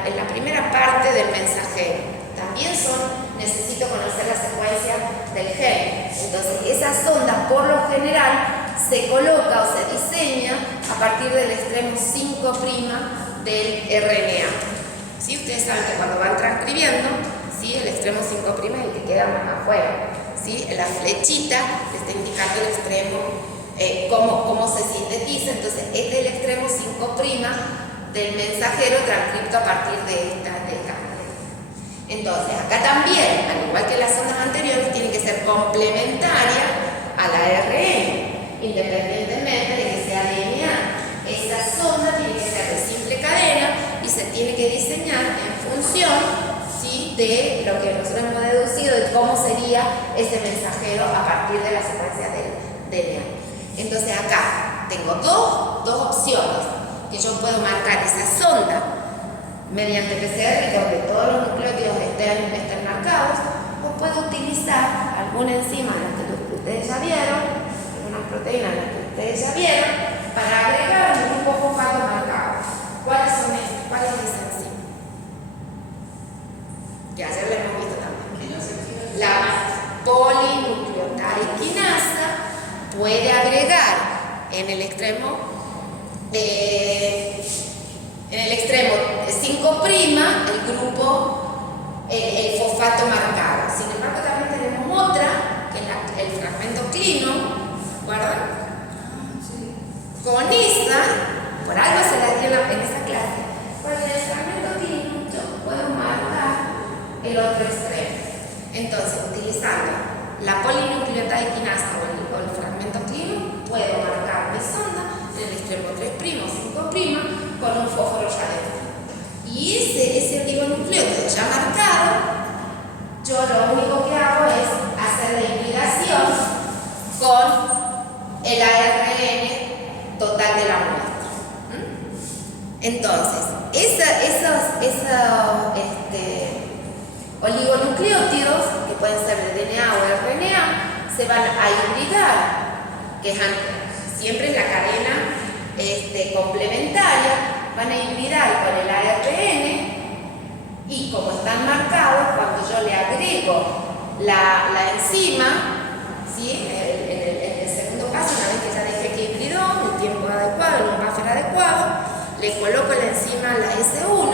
en la primera parte del mensajero. También necesito conocer la secuencia del gen. Entonces, esas sondas por lo general coloca o se diseña a partir del extremo 5' del RNA. ¿Sí? Ustedes saben que cuando van transcribiendo, ¿sí? El extremo 5' es el que queda más afuera. ¿Sí? La flechita le está indicando el extremo, cómo se sintetiza. Entonces, este es el extremo 5' del mensajero transcripto a partir de esta cadena. Entonces, acá también, al igual que las zonas anteriores, tiene que ser complementaria a la ARN, independientemente de que sea DNA. Esa zona tiene que ser de simple cadena y se tiene que diseñar en función, ¿sí?, de lo que nosotros hemos deducido de cómo sería ese mensajero a partir de la secuencia del DNA. Entonces acá tengo dos opciones, que yo puedo marcar esa sonda mediante PCR donde todos los nucleótidos estén marcados, o puedo utilizar alguna enzima de las que ustedes ya vieron, algunas proteínas de las que ustedes ya vieron, para agregar un grupo fosfato marcado. ¿Cuáles son estas? ¿Cuál es esa enzima? Que ayer la hemos visto también. La polinucleotida quinasa puede agregar en el extremo 5' el grupo, el fosfato marcado. Sin embargo, también tenemos otra, que es el fragmento clino, ¿se acuerdan? Sí. Con esa, por algo se la dio en esa clase, con el fragmento clino yo puedo marcar el otro extremo. Entonces, utilizando la polinucleotida quinasa o el fragmento clino, puedo marcar mi sonda en el extremo 3' o 5' con un fósforo ya dentro. Y ese oligonucleótido ya marcado, yo lo único que hago es hacer la hibridación con el ARN total de la muestra. Entonces, esos oligonucleótidos, que pueden ser de DNA o RNA, se van a hibridar, que siempre es la cadena complementaria, van a hibridar con el ARN y como están marcados, cuando yo le agrego la enzima, ¿sí?, en el segundo caso, una vez que ya dejé que hibridó, el tiempo adecuado, el buffer adecuado, le coloco la enzima, la S1,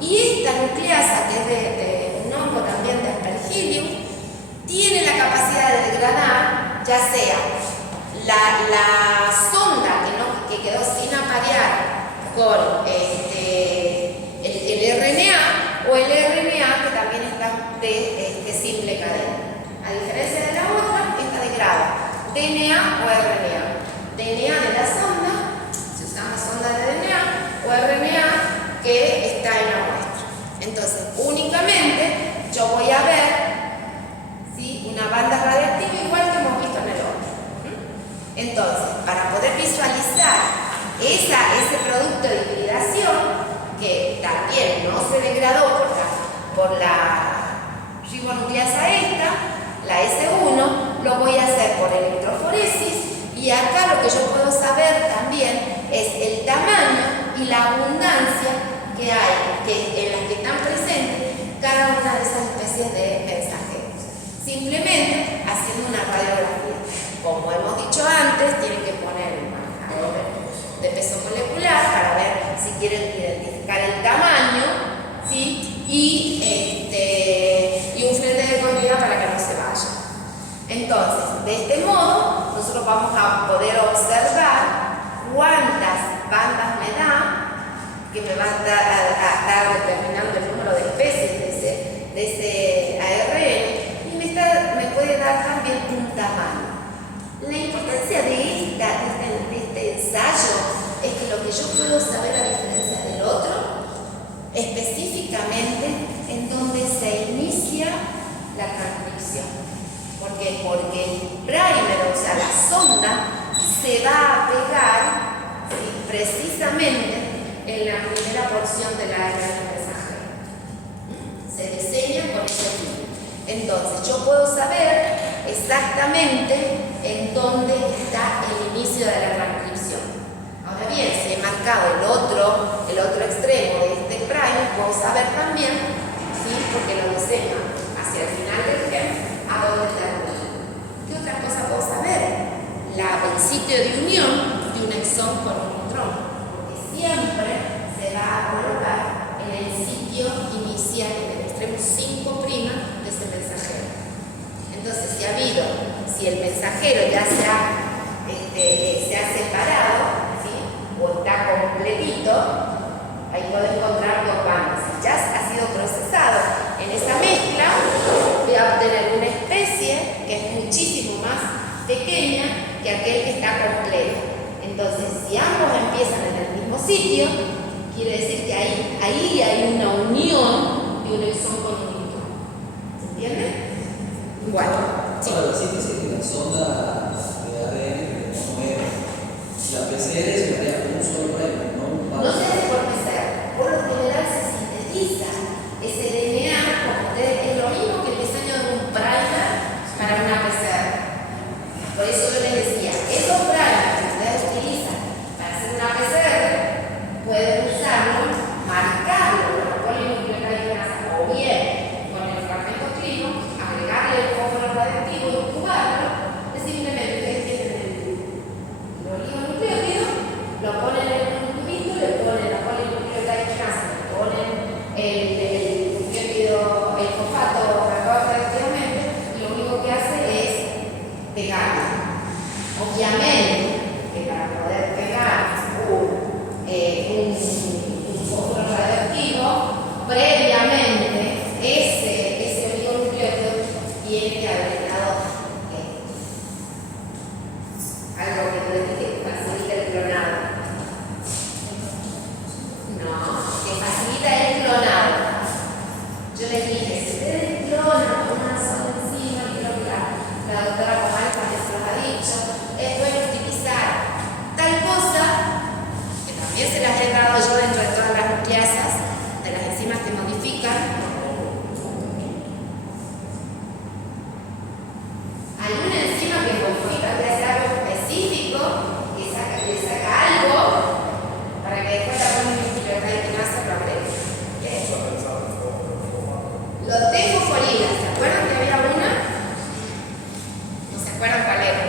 y esta nucleasa, que es de un hongo también de Aspergillus, tiene la capacidad de degradar, ya sea la sonda que quedó sin aparear con el RNA, o el RNA que también está de simple cadena. A diferencia de la otra, esta degrada DNA o RNA. DNA de la sonda, si usamos sonda de DNA, o RNA que está en la muestra. Entonces, únicamente yo voy a ver, ¿sí?, una banda radiactiva igual que hemos visto en el otro. Entonces, para poder visualizar ese producto de hibridación, que también no se degradó por la ribonucleasa esta, la S1, lo voy a hacer por electroforesis, y acá lo que yo puedo saber también es el tamaño y la abundancia que hay, en las que están presentes cada una de esas especies de mensajeros. Simplemente haciendo una radiografía. Como hemos dicho antes, tienen que poner un marcador de peso molecular para ver si quieren identificar el tamaño, ¿sí?, y un frente de continuidad para que no se vaya. Entonces, de este modo, nosotros vamos a poder observar cuántas bandas me da, que me va a estar determinando el número de especies de ese ARN, y me puede dar también un tamaño. La importancia de este ensayo es que lo que yo puedo saber a diferencia del otro, específicamente en donde se inicia la transcripción. ¿Por qué? Porque el primer, o sea, la sonda, se va a pegar, ¿sí?, precisamente en la primera porción de la ARN mensajero. Se diseña con ese fin. Entonces, yo puedo saber exactamente en dónde está el inicio de la transcripción. Ahora bien, si he marcado el otro extremo de este prime, puedo saber también, ¿sí?, porque lo diseño hacia el final del gen, a dónde termina. ¿Qué otra cosa puedo saber? el sitio de unión de un exón con un neutrón, porque siempre se va a colocar en el sitio inicial, en el extremo 5' de ese mensajero. Entonces, si el mensajero ya se ha separado, ¿sí? O está completito, ahí puedo encontrar dos bandas. Si ya ha sido procesado en esa mezcla, voy a obtener una especie que es muchísimo más pequeña que aquel que está completo. Entonces, si ambos empiezan en el mismo sitio, quiere decir que ahí hay una unión de un exón con un neutrón. ¿Se entiende? Bueno. Sí. Ahora, sí dice que la sonda de ADN que se mueve, la PCR se varía con un solo premio, ¿no? No se hace por PCR. Por lo general se sintetiza ese DNA, es lo mismo que el diseño de un primer para una PCR. Por eso yo les decía, esos primers que ustedes utilizan para hacer una PCR, pueden usarlo, marcarlo con la polinucleotidasa o bien con el fragmento clino, agregarle el fósforo radioactivo y incubarlo. Es simplemente ustedes tienen el oligonucleótido, lo ponen en un tubito, le ponen la polinucleotidasa, le ponen el nucleótido, el fosfato marcado radioactivamente, y lo único que hace es pegarlo. Obviamente que para poder pegar un fósforo radioactivo, previamente ese oligonucleótido tiene que haber estado algo que no les dije que facilita el clonado. No, que facilita el clonado. Yo les dije, si ustedes clonan con una sola enzima, y creo que la doctora Comal también se los ha dicho, es bueno utilizar tal cosa, que también se las he dado yo dentro de todas las nucleasas, de las enzimas que modifican. Alguna enzima que modifica, que hace algo específico, que le saca algo, para que después la polinucleotidasa lo agregue. Los tenfosforilas, ¿se acuerdan que había una? ¿No se acuerdan cuál era?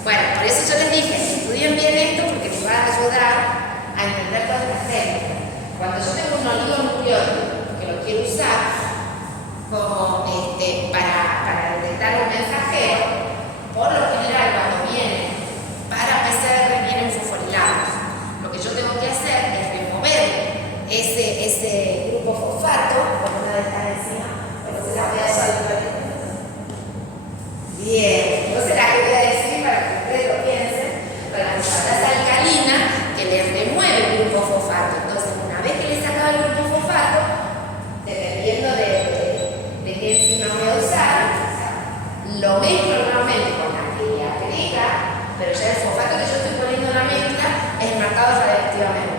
Bueno, por eso yo les dije, estudien bien esto porque les va a ayudar a entender todas las técnicas. Cuando yo tengo un oligonucleótido que lo quiero usar como para detectar un mensajero, por lo general cuando viene para PCR vienen fosforilados. Lo que yo tengo que hacer es remover ese grupo fosfato con una de estas enzimas, pero se la voy a decir. Bien, no se la voy a decir para que ustedes lo piensen, para la sustancia alcalina que le remueve el grupo fosfato. Entonces, una vez que le he sacado el grupo fosfato, dependiendo de qué enzima voy a usar, lo mezclo nuevamente con la que le agrega, pero ya el fosfato que yo estoy poniendo en la mezcla es marcado radioactivamente.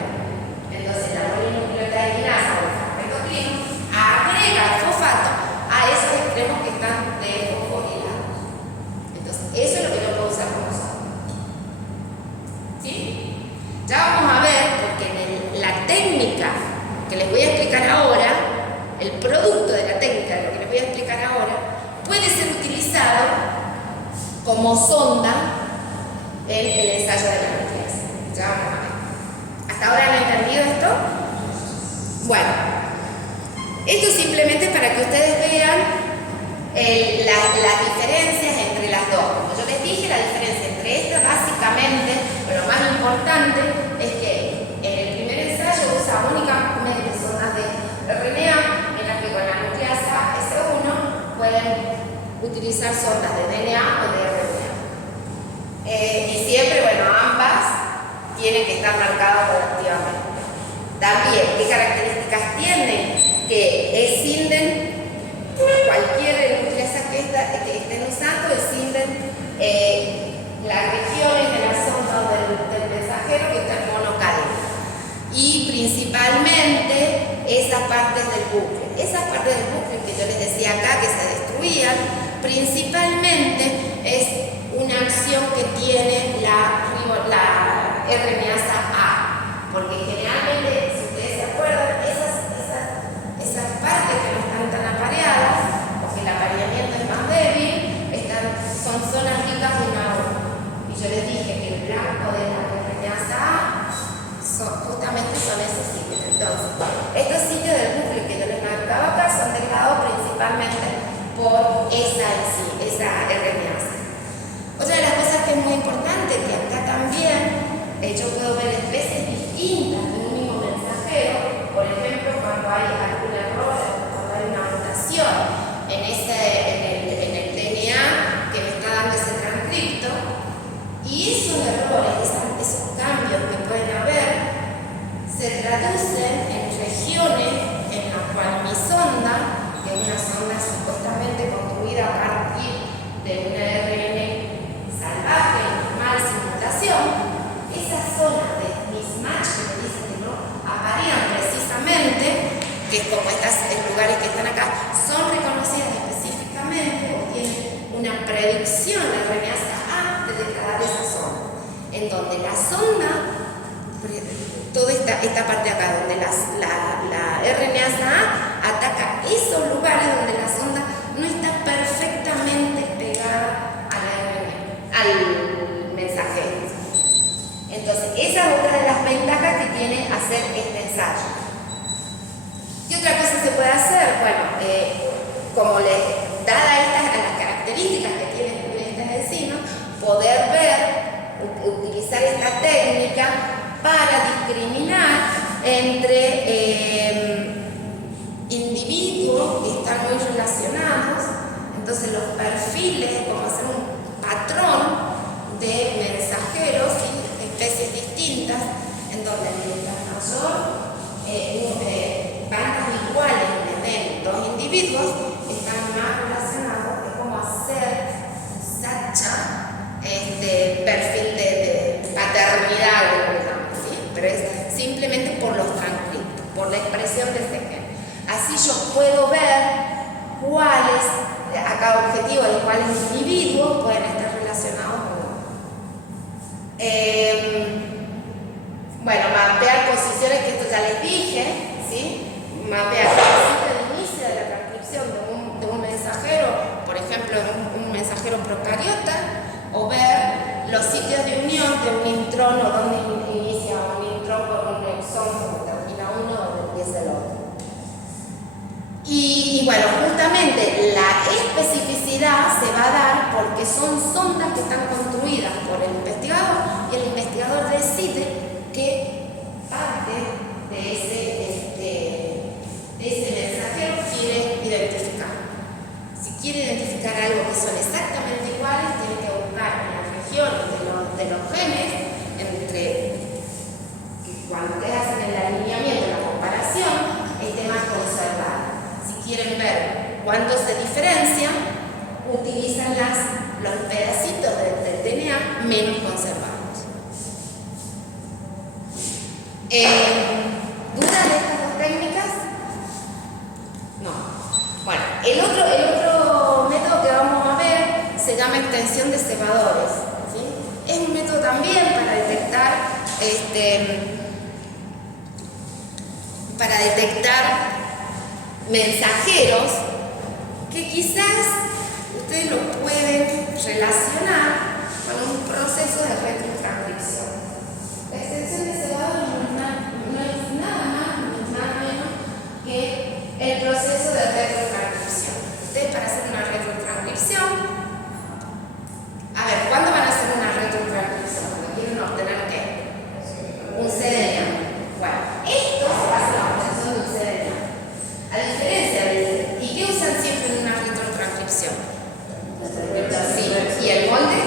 Entonces, la polinucleotidasa o el fragmento clino agrega el fosfato a esos extremos que están desfosforilados. Entonces, eso es lo que yo puedo usar con nosotros. ¿Sí? Ya vamos a ver, porque en la técnica que les voy a explicar ahora, el producto de la técnica de lo que les voy a explicar ahora, puede ser utilizado como sonda en el ensayo de la nucleasa. Ya vamos a ver. ¿Hasta ahora han entendido esto? Bueno, esto simplemente para que ustedes vean las diferencias entre las dos. Como yo les dije, la diferencia entre estas básicamente, pero lo más importante es que en el primer ensayo usa únicamente sondas de RNA, mientras que con la nucleasa S1 pueden utilizar sondas de DNA o de RNA. Y siempre, bueno, ambas tienen que estar marcadas radioactivamente. También, ¿qué características tienen? Que escinden cualquier nucleasa que estén usando, escinden las regiones de la sonda del mensajero que está en monocadena. Y principalmente esas partes del bucle. Esas partes del bucle que yo les decía acá que se destruían, principalmente es una acción que tiene la RNasa A. Porque generalmente, si ustedes se acuerdan, esas partes que no están tan apareadas, porque el apareamiento es más débil, son zonas ricas en agua. Y yo les principalmente por esa RNase. Otra de las cosas que es muy importante, que acá también yo puedo ver especies distintas de un mismo mensajero, por ejemplo, cuando hay algún error, cuando hay una mutación en el DNA que me está dando ese transcripto, y esos errores, esos cambios que pueden haber, se traducen en regiones en las cuales mi sonda, que es una sonda supuestamente construida a partir de un ARN salvaje, normal, sin mutación, esas zonas de mismatch que me dicen que no aparían precisamente, que es como estos lugares que están acá, son reconocidas específicamente o tienen una predicción de RNase A de declarar esa zona, en donde la sonda, toda esta parte de acá, donde la RNase A ataca esos lugares donde la sonda no está perfectamente pegada al mensajero. Entonces, esa es otra de las ventajas que tiene hacer este ensayo. ¿Qué otra cosa se puede hacer? Bueno, como dada las características que tiene este vecino, poder utilizar esta técnica para discriminar entre individuos que están muy relacionados. Entonces los perfiles, como hacer un patrón de mensajeros y especies distintas, en donde mientras mayor bandas iguales me den dos individuos, están más relacionados. Es como hacer un SACHA, perfil de paternidad, ¿sí? Pero es simplemente por los transcriptos, por la expresión de ese gen. Así yo puedo ver cuáles, a cada objetivo de cuáles individuos pueden estar relacionados o no. Bueno, mapear posiciones, que esto ya les dije, ¿sí? Mapear el sitio de inicio de la transcripción de un mensajero, por ejemplo, un mensajero procariota, o ver los sitios de unión de un intrón o donde inicia un intrón con un exón, donde termina uno o donde empieza el otro. Y bueno, justamente la especificidad se va a dar porque son sondas que están construidas por el investigador, y el investigador decide qué parte de ese mensajero quiere identificar. Si quiere identificar algo que son exactamente iguales, tiene que buscar en las regiones de los genes, que cuando ustedes hacen el alineamiento, la comparación, esté más conservado. Si quieren ver cuándo se diferencian, utilizan los pedacitos del DNA menos conservados. ¿Dudas de estas dos técnicas? No. Bueno, el otro método que vamos a ver se llama extensión de cebadores, ¿sí? Es un método también para detectar mensajeros que quizás ustedes lo pueden relacionar con un proceso de retrotranscripción. La extensión de cebadores no es nada más ni nada menos que el proceso de retrotranscripción. Ustedes, para hacer una retrotranscripción, a ver, ¿cuándo van a hacer una retrotranscripción? Cuando quieren obtener ¿qué? Un cDNA. Bueno, esto se basa en la obtención de un cDNA. A diferencia ¿y qué usan siempre en una retrotranscripción? Sí, ¿y el molde?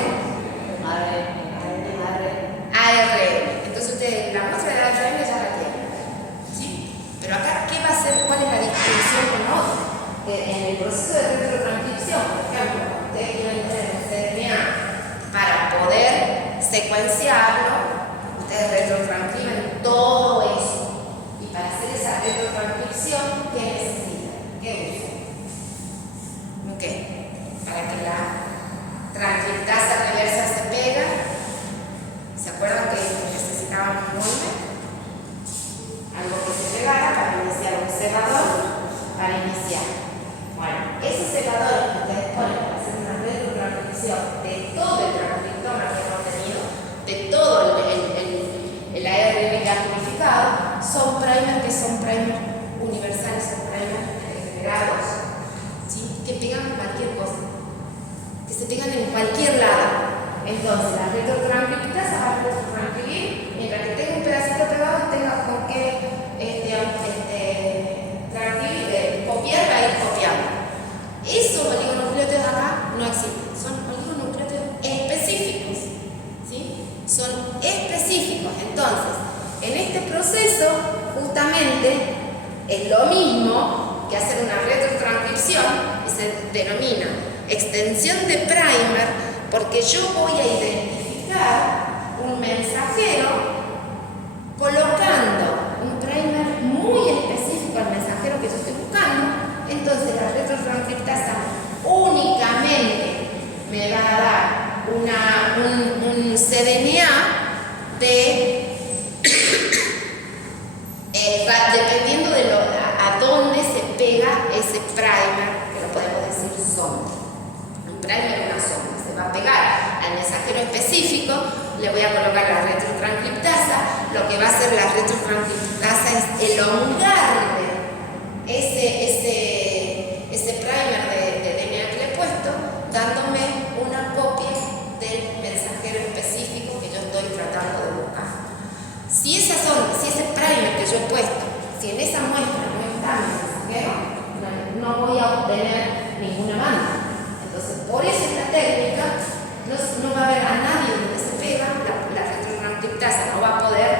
ARN. Entonces ustedes la muestra de ARN ya la tienen, ¿sí? Pero acá, ¿qué va a hacer? ¿Cuál es la distinción con otro? En el proceso de retrotranscripción, por ejemplo, cuando ustedes quieren tener un cDNA para poder secuenciarlo, ustedes retrotranscriben todo eso. Y para hacer esa retrotranscripción, ¿qué necesitan? ¿Qué usan? ¿Ok? Para que la transcriptasa reversa se pega. ¿Se acuerdan que necesitaban un molde? Algo que se pegara para iniciar un cebador, para iniciar. Bueno, esos cebadores que ustedes ponen para hacer una retrotranscripción de todo el transcriptoma que hemos tenido, de todo el denomina extensión de primer porque yo voy a identificar un mensajero colocando un primer muy específico al mensajero que yo estoy buscando. Entonces la retrotranscriptasa únicamente me va a dar un cDNA dependiendo de a dónde se pega ese primer, que lo podemos decir sonda. Un primer es una sonda, se va a pegar al mensajero específico, le voy a colocar la retrotranscriptasa. Lo que va a hacer la retrotranscriptasa es elongarle ese primer de DNA que le he puesto, dándome una copia del mensajero específico que yo estoy tratando de buscar. Si ese primer que yo he puesto, si en esa muestra no está mi mensajero, no voy a obtener ninguna banda. Entonces, por eso esta técnica no va a haber a nadie donde se pega, la retrotranscriptasa no va a poder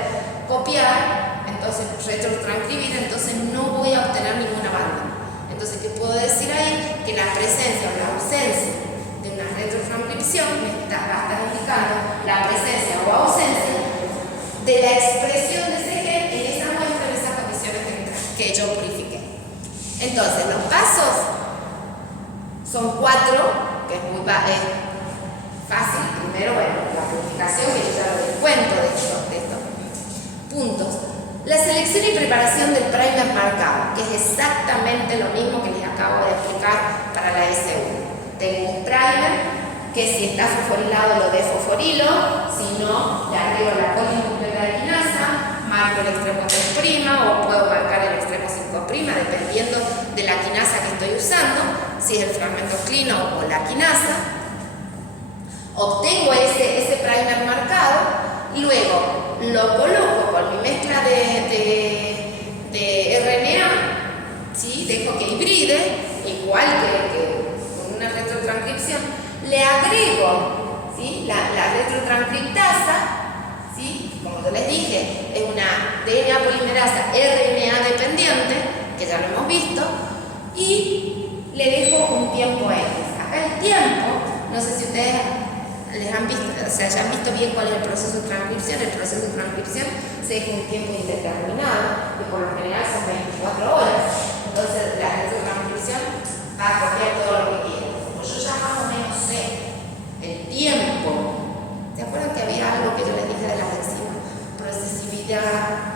copiar, entonces retrotranscribir, entonces no voy a obtener ninguna banda. Entonces, ¿qué puedo decir ahí? Que la presencia o la ausencia de una retrotranscripción va a estar indicando la presencia o ausencia de la expresión de ese gen en esa muestra, en esas condiciones que yo purifiqué. Entonces, los pasos son 4, que es muy fácil. Primero, la purificación, que yo ya lo descuento de estos puntos. La selección y preparación del primer marcado, que es exactamente lo mismo que les acabo de explicar para la S1. Tengo un primer que si está fosforilado lo desfosforilo, si no, le agrego la polinucleotidanasa, marco el extremo 3' o puedo marcar el extremo 5', dependiendo de la quinasa que estoy usando, si es el fragmento clino o la quinasa. Obtengo ese primer marcado y luego lo coloco con mi mezcla de RNA, ¿sí? Dejo que hibride, igual que con una retrotranscripción, le agrego, ¿sí? la retrotranscriptasa, ¿sí? Como yo les dije, es una DNA polimerasa RNA dependiente, que ya lo hemos visto, y le dejo un tiempo X. Acá el tiempo, no sé si ustedes hayan visto bien cuál es el proceso de transcripción. El proceso de transcripción se deja un tiempo indeterminado, que por lo general son 24 horas. Entonces la retrotranscripción va a copiar todo lo que quiera. Como yo ya más o menos sé el tiempo, ¿se acuerdan que había algo que yo les dije de la enzima? Procesividad.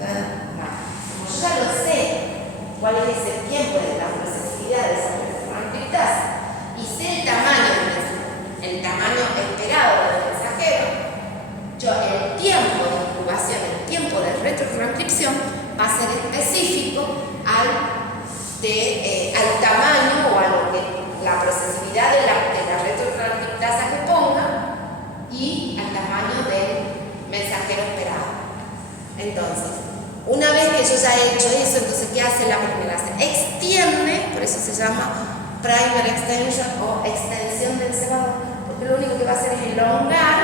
Como yo ya lo sé, cuál es ese tiempo de la procesividad de esa retrotranscriptasa y sé el tamaño esperado del mensajero, yo el tiempo de incubación, el tiempo de retrotranscripción va a ser específico al tamaño o a lo que la procesividad de la retrotranscriptasa que ponga y al tamaño del mensajero esperado. Entonces, una vez que yo ya he hecho eso, entonces ¿qué hace la polimerasa? Extiende, por eso se llama primer extension o extensión del cebador, porque lo único que va a hacer es elongar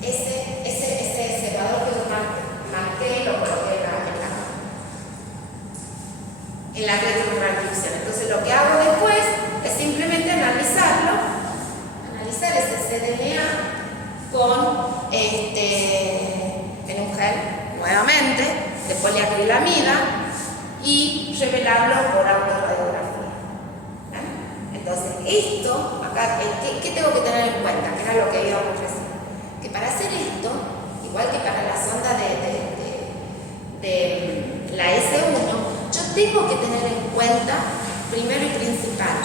ese cebador que yo marqué y lo coloqué en la retrotranscripción. Entonces lo que hago después es simplemente analizar ese cDNA en un gel nuevamente de poliacrilamida y revelarlo por autorradiografía. Entonces esto, acá, ¿qué tengo que tener en cuenta? Que era lo que íbamos recién. Que para hacer esto, igual que para la sonda de la S1, yo tengo que tener en cuenta, primero y principal,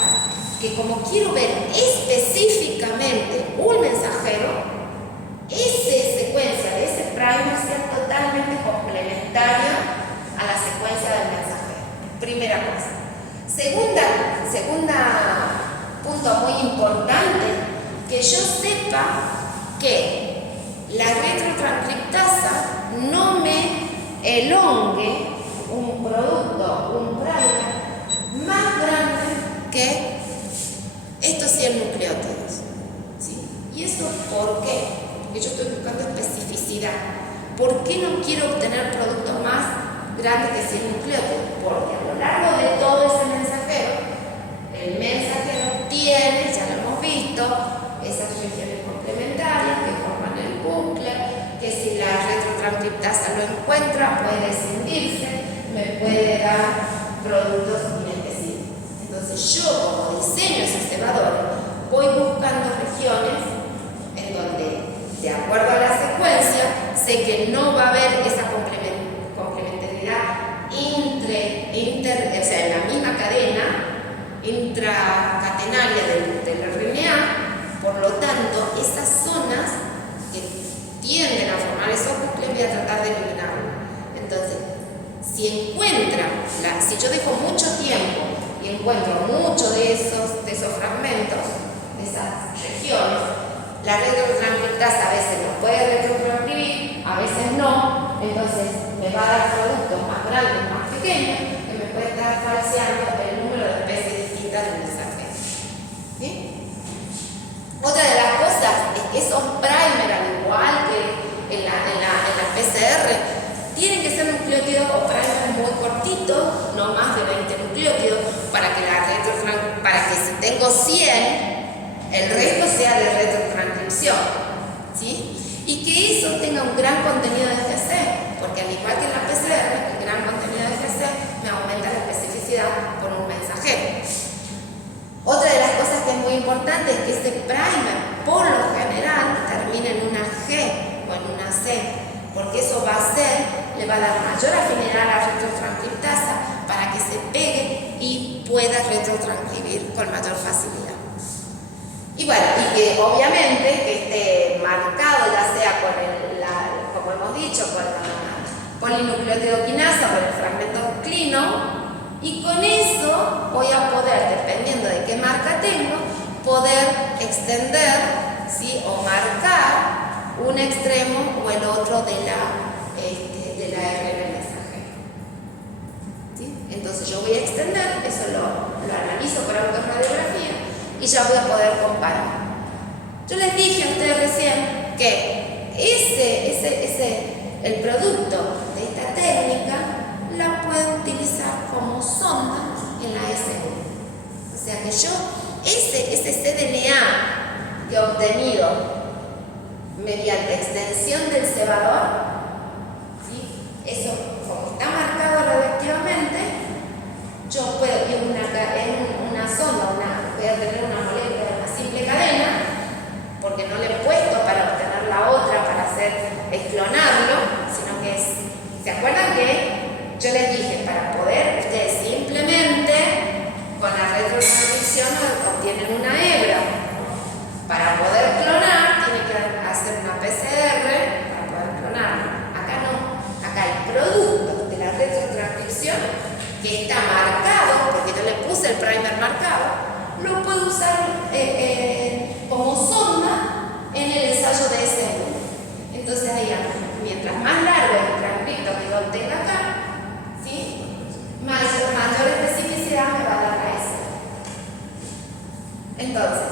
que como quiero ver específicamente un mensajero, esa secuencia de ese primer sea totalmente complementaria a la secuencia del mensajero. Primera cosa. Segunda punto muy importante, que yo sepa que la retrotranscriptasa no me elongue un producto, un primer más grande que estos 100 nucleótidos. ¿Sí? ¿Y eso por qué? Porque yo estoy buscando especificidad. ¿Por qué no quiero obtener productos más grandes que 100 nucleótidos? Porque a lo largo de todo ese mensajero Entonces yo, como diseño esos cebadores, voy buscando regiones en donde, de acuerdo a la secuencia, sé que no va a haber esa complementariedad o sea, en la misma cadena intracatenaria del RNA. Por lo tanto, esas zonas que tienden a formar esos núcleos voy a tratar de eliminarlo. Entonces, si yo dejo mucho tiempo y encuentro muchos de esos fragmentos, de esas regiones, la retrotranscriptasa a veces lo puede retrotranscribir, a veces no, entonces me va a dar productos más grandes, más pequeños, que me puede estar falseando el número de especies distintas del mensaje. ¿Sí? Otra de las cosas es que esos primer, al igual que en la PCR, tienen que ser nucleótidos o primers muy cortitos, no más de 20 nucleótidos, para que si tengo 100, el resto sea de retrotranscripción, ¿sí? Y que eso tenga un gran contenido de GC, porque al igual que en la PCR, el gran contenido de GC me aumenta la especificidad por un mensajero. Otra de las cosas que es muy importante es que ese primer, por lo general, termine en una G o en una C, porque eso le va a dar mayor afinidad a la retrotranscriptasa para que se pegue y pueda retrotranscribir con mayor facilidad. Y bueno, y que obviamente que esté marcado, ya sea como hemos dicho, con la polinucleotidoquinasa o con el fragmento clino, y con eso voy a poder, dependiendo de qué marca tengo, poder extender, ¿sí?, o marcar un extremo o el otro de la RNA mensajero. ¿Sí? Entonces yo voy a extender, eso lo analizo por autorradiografía y ya voy a poder comparar. Yo les dije a ustedes recién que el producto de esta técnica la puedo utilizar como sonda en la S1. O sea que yo, ese cDNA que he obtenido mediante extensión del cebador, ¿sí?, eso como está marcado radioactivamente, yo puedo en una sonda, voy a tener una molécula de una simple cadena, porque no le he puesto para obtener la otra para clonarlo, sino que ¿se acuerdan que yo les dije, para poder ustedes simplemente con la retrotranscripción obtienen una hebra? Para poder clonar tienen que hacer una PCR para poder clonarlo. Acá no, acá el producto de la retrotranscripción que está marcado, porque yo le puse el primer marcado, lo puedo usar como sonda en el ensayo de S1. Entonces ahí, mientras más largo el transcripto que yo obtenga acá, ¿sí?, mayor especificidad me va a dar la S. Entonces,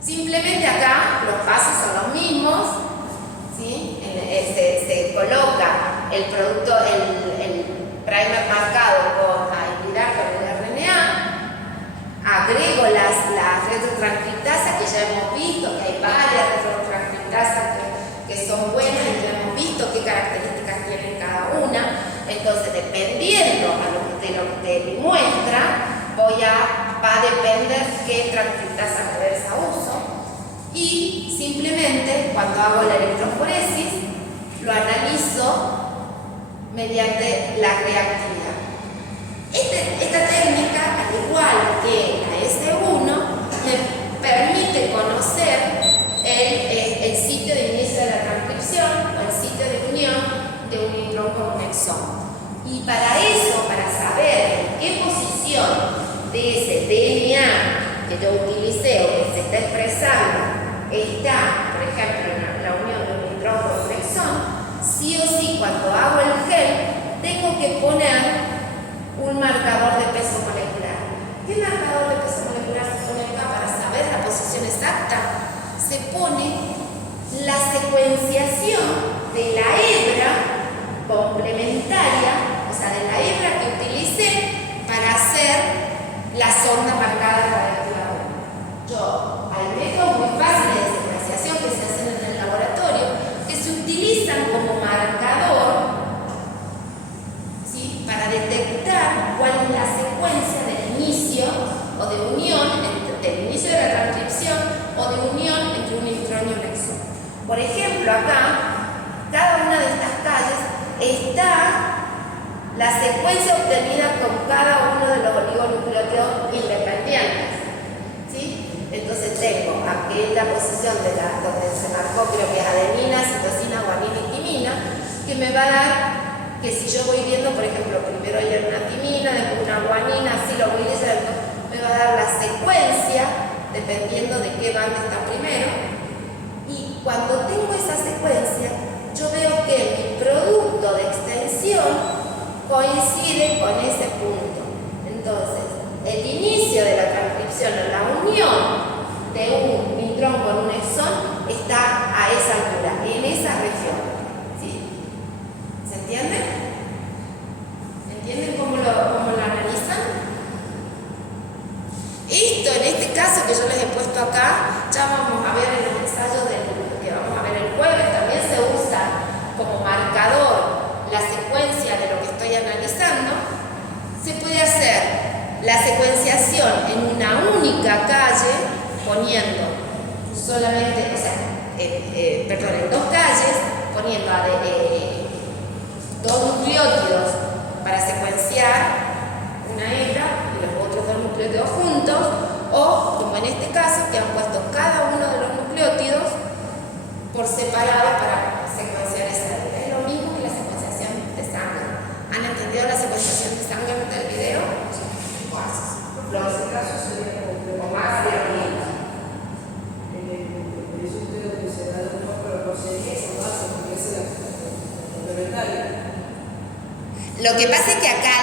simplemente acá los pasos son los mismos, ¿sí? Se coloca el producto, el primer marcado a hibridar con el RNA, agrego las retrotranscriptasas que ya hemos visto, que hay varias retrotranscriptasas que son buenas y que hemos visto qué características tienen cada una. Entonces, dependiendo de lo que mi muestra, va a depender qué transcriptasa reversa uso, y simplemente cuando hago la electroforesis lo analizo mediante la reactividad. Esta técnica, al igual que la S1, me permite conocer el sitio de inicio de la transcripción o el sitio de unión de un intrón con un exón. Y para eso, para saber en qué posición de ese DNA que yo utilicé o que se está expresando está, por ejemplo, en la unión de un intrón con un exón, sí o sí, cuando hago el gel, tengo que poner un marcador de peso molecular. ¿Qué marcador de peso molecular se pone acá para saber la posición exacta? Se pone la secuenciación de la hebra complementaria, o sea, de la hebra que utilicé para hacer la sonda marcada radioactivamente. Hay métodos muy fáciles de secuenciación que se hacen en el laboratorio que se utilizan como marcador, ¿sí?, para detectar cuál es la secuencia del inicio de unión del inicio de la transcripción o de unión entre un intrón y un exón. Por ejemplo, acá, cada una de estas calles está la secuencia obtenida con cada uno de los oligonucleótidos independientes. ¿Sí? Entonces tengo aquella posición de donde se marcó, creo que es adenina, citosina, guanina y timina, que me va a dar que si yo voy viendo, por ejemplo, primero hay una timina, después una guanina, así lo voy leyendo, me va a dar la secuencia dependiendo de qué banda está primero. Y cuando tengo esa secuencia, yo veo que mi producto de extensión coincide con ese punto. Entonces, el inicio de la transcripción o la unión de un intrón con un exón está a esa altura, en esa región. ¿Sí? ¿Se entiende? ¿Entienden cómo lo analizan? Esto, en este caso que yo les he puesto acá, ya vamos a ver en los ensayos que vamos a ver el jueves, también se usa como marcador la secuencia de lo que estoy analizando. Se puede hacer la secuenciación en una única calle, poniendo solamente, en dos calles, poniendo dos nucleótidos para secuenciar una hebra y los otros dos nucleótidos juntos, o, como en este caso, que han puesto cada uno de los nucleótidos por separado para secuenciar esa hebra. Es lo mismo que la secuenciación de sangre. ¿Han entendido la secuenciación de sangre del video? En este caso sería O más de arriba. eso creo que se da un poco la procedencia esa base, porque es la complementaria. Lo que pasa es que acá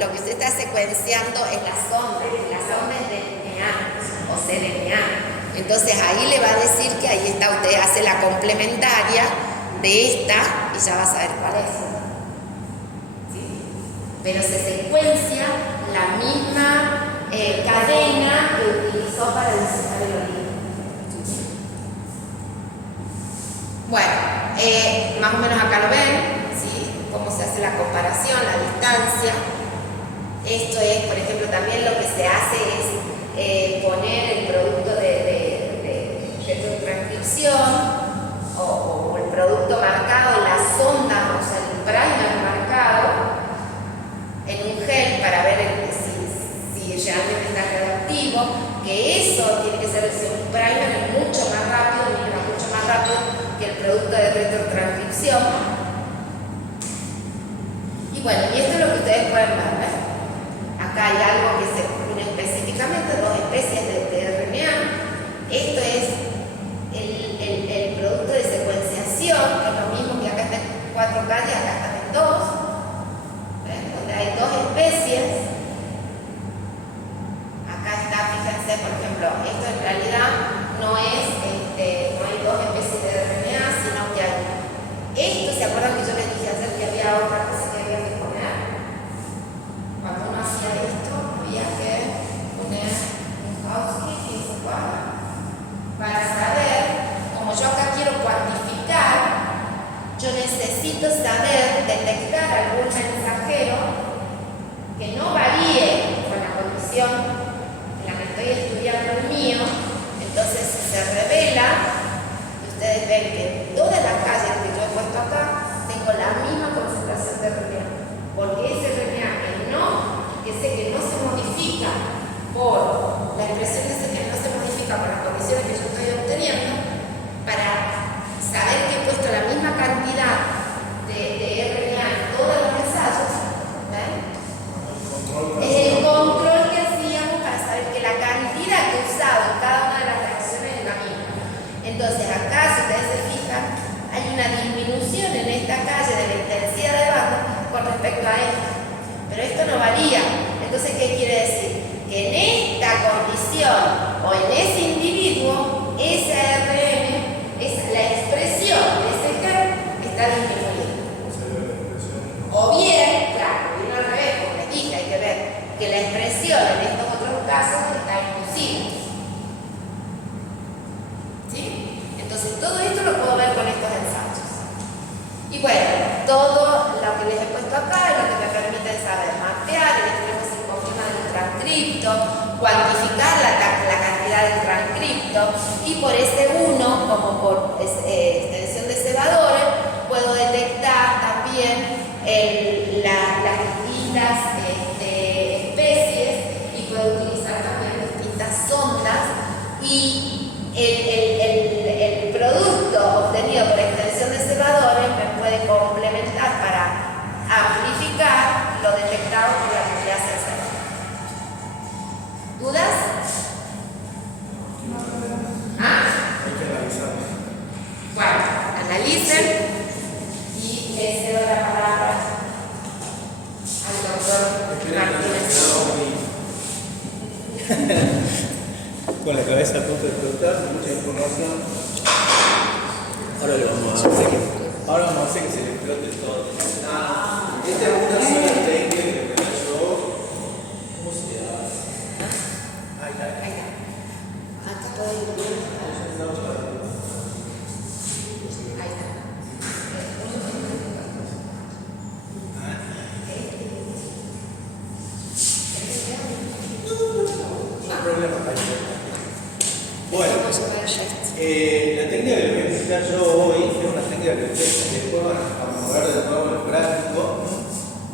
lo que usted está secuenciando es las ondas es DNA o cDNA. Entonces ahí le va a decir que ahí está, usted hace la complementaria de esta y ya va a saber cuál es. ¿Sí? Pero se secuencia la misma cadena que utilizó para diseñar el olivo. Bueno, más o menos acá lo ven, ¿sí? Cómo se hace la comparación, la distancia. Esto es, por ejemplo, también lo que se hace es poner el producto de transcripción o el producto marcado en la sonda, o sea, el primer marcado en un gel para ver si realmente está reactivo, que eso tiene que ser un primer mucho más rápido, mucho más rápido que el producto de retrotranscripción. Y bueno, y esto es lo que ustedes pueden ver, ¿ves? Acá hay algo que se une específicamente, dos especies de RNA. Esto es el producto de secuenciación, que es lo mismo que acá está en 4 calles, acá está en 2, ¿ves? Donde hay dos especies. Acá está, fíjense, por ejemplo, esto en realidad no hay dos especies de RNA, sino que hay esto. ¿Se acuerdan que yo les dije ayer que había otra cosa que había que poner? Cuando uno hacía esto, había que poner un housekeeping igual para saber, como yo acá quiero cuantificar, yo necesito saber detectar algún mensajero que no varíe con la condición en la que estoy estudiando el mío. Entonces se revela, y ustedes ven que en todas las calles que yo he puesto acá tengo la misma concentración de RNA, porque ese RNA que sé que no se modifica por la expresión de ese que no se modifica por las condiciones que yo estoy obteniendo, para saber que he puesto la misma cantidad de RNA en todos los ensayos, ¿ven? Es el control que hacíamos para saber que la cantidad que he usado en cada una de las reacciones es la misma. Entonces acá, si ustedes se fijan, hay una disminución en esta calle de la intensidad de banda con respecto a esta. Pero esto no varía. Entonces, ¿qué quiere decir? Que en esta condición o en ese individuo, ese ARN, la expresión de ese gen está disminuida. O bien, claro, vino al revés, como les dije, hay que ver que la expresión en estos otros casos está inducida. ¿Sí? Entonces, todo esto lo puedo ver con estos ensayos. Y bueno, todo lo que les he puesto acá es lo que me permite saber mapear el extremo circunflejo del transcripto, cuantificar y por este 1, como por extensión de cebadores, puedo detectar también las distintas especies y puedo utilizar también distintas sondas y el producto obtenido por extensión de cebadores me puede complementar para amplificar lo detectado por la nucleasa del cebador. ¿Dudas? ¿Ah? Hay que analizar. Bueno, analicen y le cedo la palabra al doctor Martínez. Con la cabeza a punto de explotar, mucha información. Ahora vamos a hacer que se le explote todo. Esta es una sola técnica que me yo. ¿Cómo se llama? Ahí está. Ahí está. Acá puedo ir. Ahí está. No hay problema. Bueno, la técnica que voy a explicar yo hoy es una técnica que ustedes después van a mover de nuevo en el gráfico,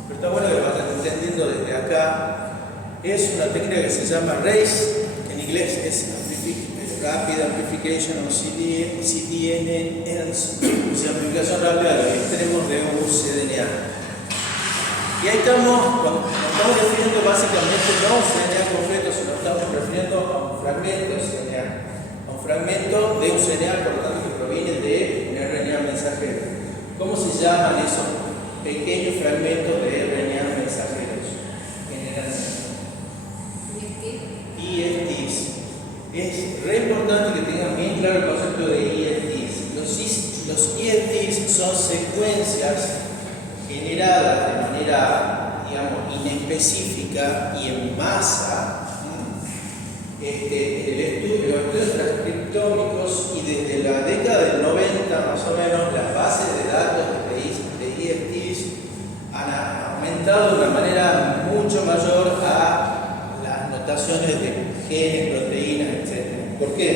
pero está bueno que lo vayan entendiendo desde acá. Es una técnica que se llama RACE, en inglés es Rapid Amplification of CDNA, amplificación rápida de los extremos de un cDNA. Y ahí estamos refiriendo básicamente no a un CNA completo, sino estamos refiriendo a un fragmento de CNA, a un fragmento de un CNA, por lo tanto, que proviene de un RNA mensajero. ¿Cómo se llaman esos pequeños fragmentos de RNA mensajeros? Generalmente. ESTs. Es re importante que tengan bien claro el concepto de ESTs. Los ESTs son secuencias generadas de manera, digamos, inespecífica y en masa en los estudios transcriptómicos, y desde la década del 90 más o menos las bases de datos de ESTs han aumentado de una manera mucho mayor a las notaciones de genes, proteínas, etc. ¿Por qué?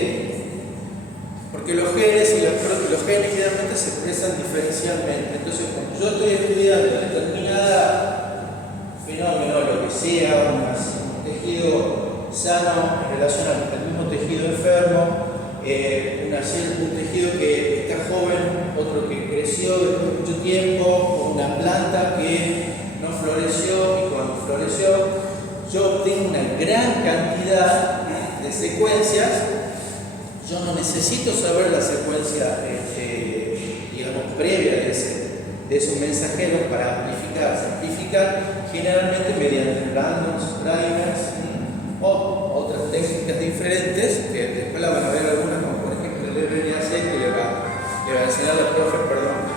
Porque los genes generalmente se expresan diferencialmente. Entonces, cuando yo estoy estudiando determinada fenómeno, lo que sea, un tejido sano en relación al mismo tejido enfermo, un tejido que está joven, otro que creció después de mucho tiempo, una planta que no floreció, y cuando floreció, yo obtengo una gran cantidad de secuencias. Yo no necesito saber la secuencia, digamos, previa de esos mensajeros para amplificar. Se amplifican generalmente mediante randoms, primers o otras técnicas diferentes, que después la van a ver algunas, como por ejemplo el RNA-seq, que le va a enseñar al profe, perdón.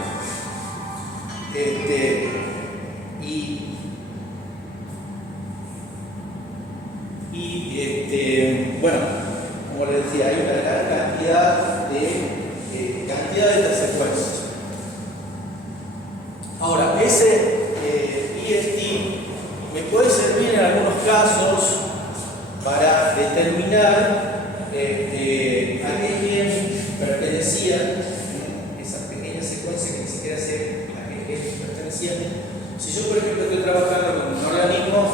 Bueno, como les decía, hay una gran cantidad de estas secuencias. Ahora, ese EST me puede servir en algunos casos para determinar a qué pertenecía esa pequeña secuencia que ni siquiera sé a qué gen pertenecía. Si yo, por ejemplo, estoy trabajando con un organismo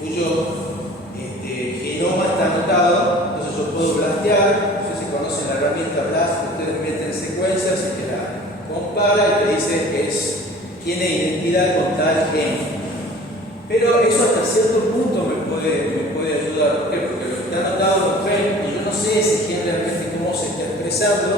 cuyo genoma está anotado, entonces yo puedo blastear. No sé si conocen la herramienta BLAST, ustedes meten secuencias y te la compara y te dice que tiene identidad con tal gen. Pero eso hasta cierto punto me puede ayudar. ¿Por qué? Porque lo que está anotado es un gen y yo no sé ese gen realmente cómo se está expresando,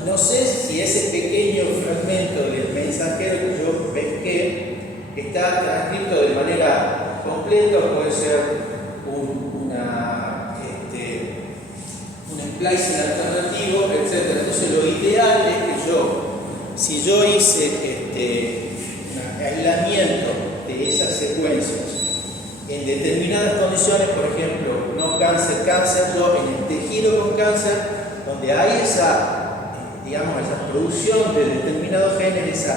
y no sé si ese pequeño fragmento del mensajero que yo pesqué está transcrito de manera completa, o puede ser un splicing alternativo, etc. Entonces lo ideal es que si yo hice un aislamiento de esas secuencias en determinadas condiciones, por ejemplo, no cáncer, yo en el tejido con cáncer, donde hay esa producción de determinados genes,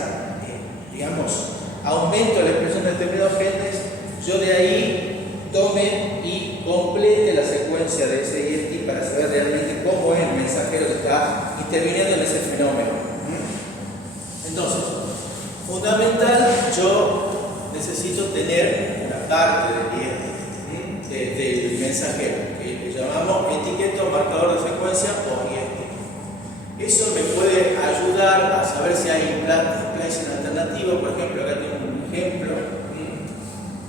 aumento de la expresión de determinados genes, yo de ahí tome y complete la secuencia de ese EST para saber realmente cómo mensajero que está interviniendo en ese fenómeno. Entonces, fundamental, yo necesito tener una parte del mensajero, que le llamamos etiqueta o marcador de secuencia o IST. Eso me puede ayudar a saber si hay splicing alternativo. Por ejemplo, acá tengo un ejemplo.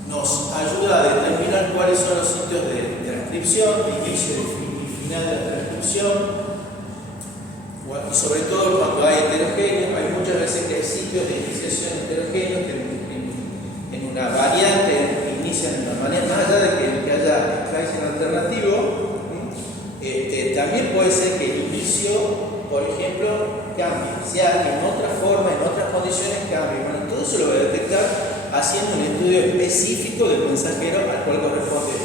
Nos ayuda a determinar cuáles son los sitios de transcripción, inicio y final de la transcripción. Y sobre todo cuando hay heterogéneos, hay muchas veces que hay sitios de iniciación heterogéneos que en una variante inician de una manera, más allá de que haya splicing alternativo, también puede ser que el inicio, por ejemplo, cambie, sea en otra forma, en otras condiciones cambie. Bueno, todo eso lo voy a detectar haciendo un estudio específico del mensajero al cual corresponde el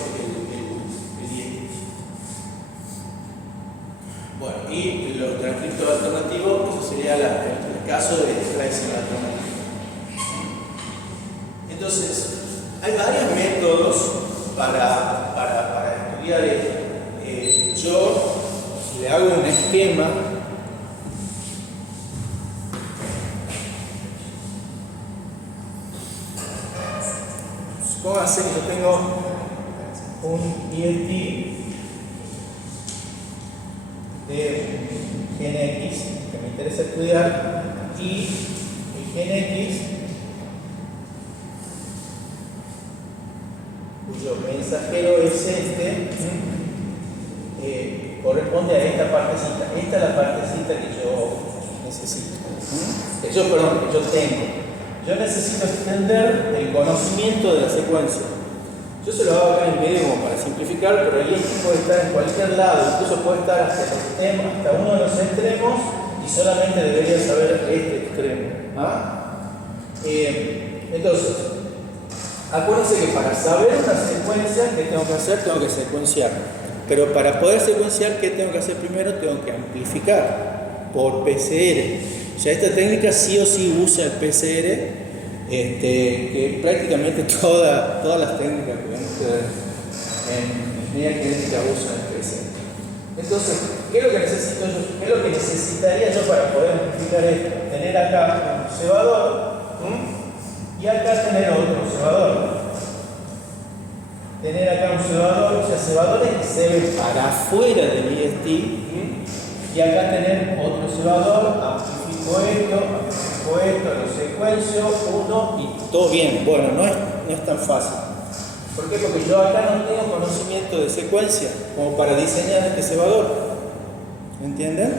IST. Bueno, y los transcriptos alternativos, eso sería el caso de splicing alternativo. Entonces, hay varios métodos para estudiar esto. Yo, si le hago un esquema, supóngase que yo tengo un IST de gen X que me interesa estudiar y el gen X cuyo mensajero es corresponde a esta partecita. Esta es la partecita que yo necesito, que yo tengo. Yo necesito extender el conocimiento de la secuencia. Yo se lo hago acá en medio como para simplificar, pero el IST puede estar en cualquier lado, incluso puede estar hasta uno de los extremos y solamente debería saber este extremo. Entonces, acuérdense que para saber una secuencia, ¿qué tengo que hacer? Tengo que secuenciar. Pero para poder secuenciar, ¿qué tengo que hacer primero? Tengo que amplificar por PCR. O sea, esta técnica sí o sí usa el PCR, que prácticamente todas las técnicas que ven ustedes en ingeniería genética usan el PCR. Entonces, ¿qué es lo que necesito yo? ¿Qué es lo que necesitaría yo para poder amplificar esto? Tener acá un cebador y acá tener otro cebador. Tener acá un cebador, o sea, cebadores que se ven para afuera del IST, y acá tener otro cebador, amplifico esto, lo secuencio, uno y todo bien. Bueno, no es tan fácil. ¿Por qué? Porque yo acá no tengo conocimiento de secuencia como para diseñar este cebador. ¿Entienden?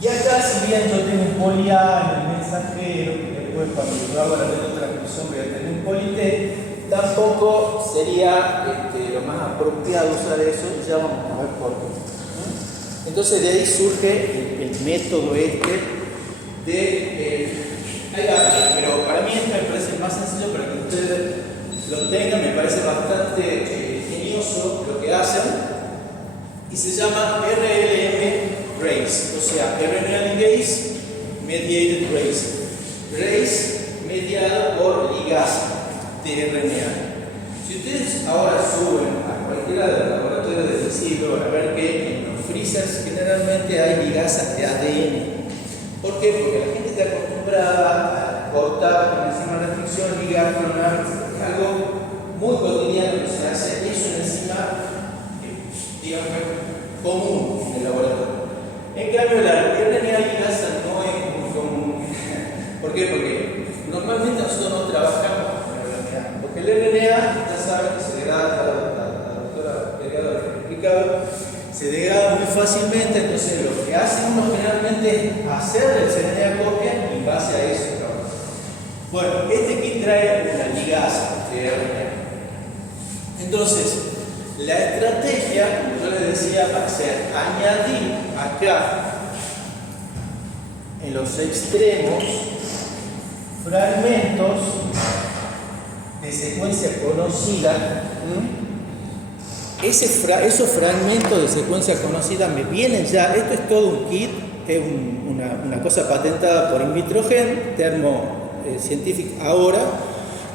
Y acá, si bien yo tengo un poly-A en el mensajero, que después cuando yo hago la retrotransmisión voy a tener un poly-T, tampoco sería lo más apropiado usar eso, y ya vamos a ver por qué. Entonces de ahí surge el método de hay varios, pero para mí este me parece el más sencillo para que ustedes lo tengan, me parece bastante ingenioso lo que hacen, y se llama RLM Race, o sea, RNA Ligase Mediated Race. Race mediado por ligasa de RNA. Si ustedes ahora suben a cualquiera de los laboratorios de siglo, van a ver que en los freezers generalmente hay ligasas de ADN. ¿Por qué? Porque la gente está acostumbrada a cortar con enzima de restricción, ligar, clonar, es algo muy cotidiano que se hace, y es una enzima, digamos, común en el laboratorio. En cambio, la RNA ligasa no es muy común. ¿Por qué? Porque normalmente nosotros no trabajamos con el RNA, porque el RNA, ya saben que se degrada, la doctora Delgado lo ha explicado, se degrada muy fácilmente. Entonces lo que hace uno generalmente es hacer el RNA copia y en base a eso trabaja. Bueno, este kit trae la ligasa de RNA. Entonces, la estrategia, como yo les decía, va a ser añadir acá en los extremos fragmentos de secuencia conocida. Esos fragmentos de secuencia conocida me vienen ya. Esto es todo un kit, es una cosa patentada por Invitrogen, Thermo Scientific ahora,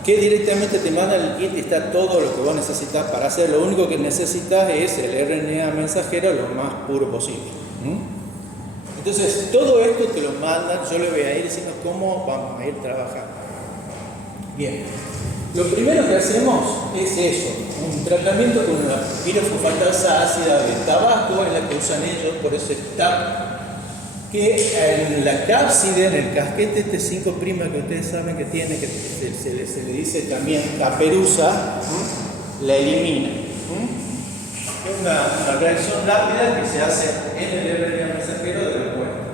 que directamente te manda el kit y está todo lo que vos necesitas para hacer. Lo único que necesitas es el RNA mensajero lo más puro posible. Entonces, todo esto te lo mandan, yo le voy a ir diciendo cómo vamos a ir trabajando. Bien, lo primero que hacemos es eso, un tratamiento con una pirofosfatasa ácida de tabaco, es la que usan ellos, por eso está que en la cápside, en el casquete este 5' que ustedes saben que tiene, que se le dice también caperuza, la elimina. Es una reacción rápida que se hace en el RNA mensajero de la muestra.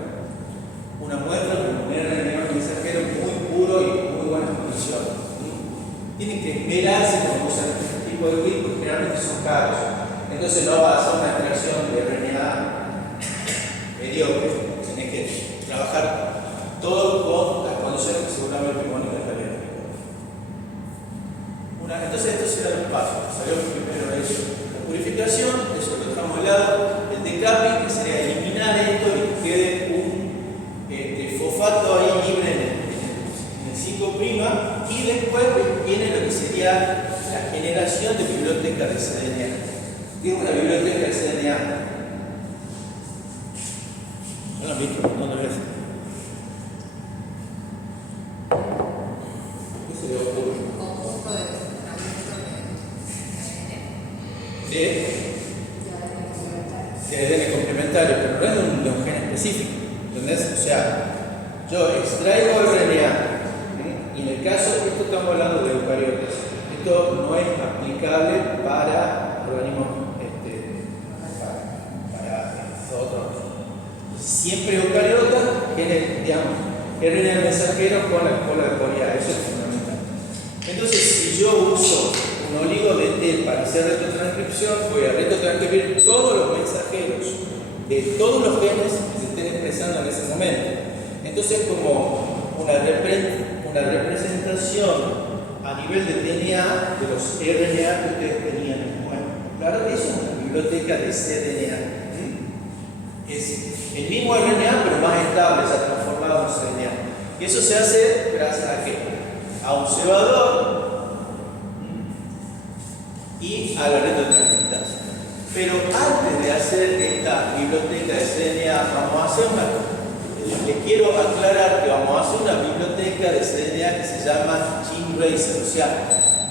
Una muestra con un RNA mensajero muy puro y muy buenas condiciones. Tienen que esmerarse cuando usan este tipo de kit porque generalmente son caros. Entonces no va a hacer una extracción de RNA mediocre. Tenés que trabajar todo con las condiciones que seguramente ponen la calidad. Entonces estos serán los pasos. Sabemos primero eso. La purificación, eso lo dejamos de lado. El decapping, que sería eliminar esto y que quede un fosfato ahí libre en el 5', y después viene lo que sería la generación de biblioteca de cDNA. ¿Qué es una biblioteca de cDNA? ¿No lo han visto? ¿No lo ves? ¿Qué se le ocurre? Conjunto de ADN complementario, pero no es de un gen específico. ¿Entendés? O sea, yo extraigo el RNA, y en el caso, esto estamos hablando de eucariotas, esto no es aplicable para organismos, para otros. Siempre eucariotas tienen, digamos, RNA mensajero con la cola de poliar, eso es fundamental. Entonces, si yo uso un oligo de T para hacer retrotranscripción, voy a retrotranscribir todos los mensajeros de todos los genes que se estén expresando en ese momento. Entonces, como una representación a nivel de DNA de los RNA que ustedes tenían en el cuerpo. Claro, eso es una biblioteca de cDNA. Es el mismo RNA, pero más estable, se ha transformado en cDNA. Y eso se hace gracias a qué? A un cebador y a la retrotranscriptasa. Pero antes de hacer esta biblioteca de cDNA, vamos a hacer les quiero aclarar que vamos a hacer una biblioteca de cDNA que se llama Gene Racer. O sea,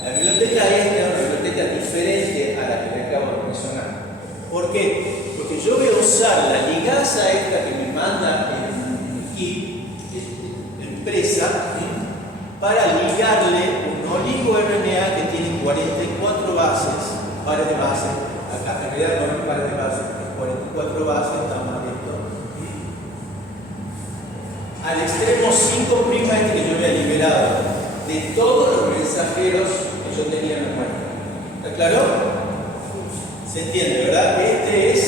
la biblioteca esta es una biblioteca diferente a la que le acabo de mencionar. ¿Por qué? Porque yo voy a usar la ligasa esta que me manda el kit empresa para ligarle un oligo-RNA que tiene 44 bases, pares de bases. Acá en realidad no es pares de bases, es 44 bases, está mal esto. Al extremo 5' este que yo había liberado de todos los mensajeros que yo tenía en la muestra. ¿Está claro? ¿Se entiende, verdad? Este es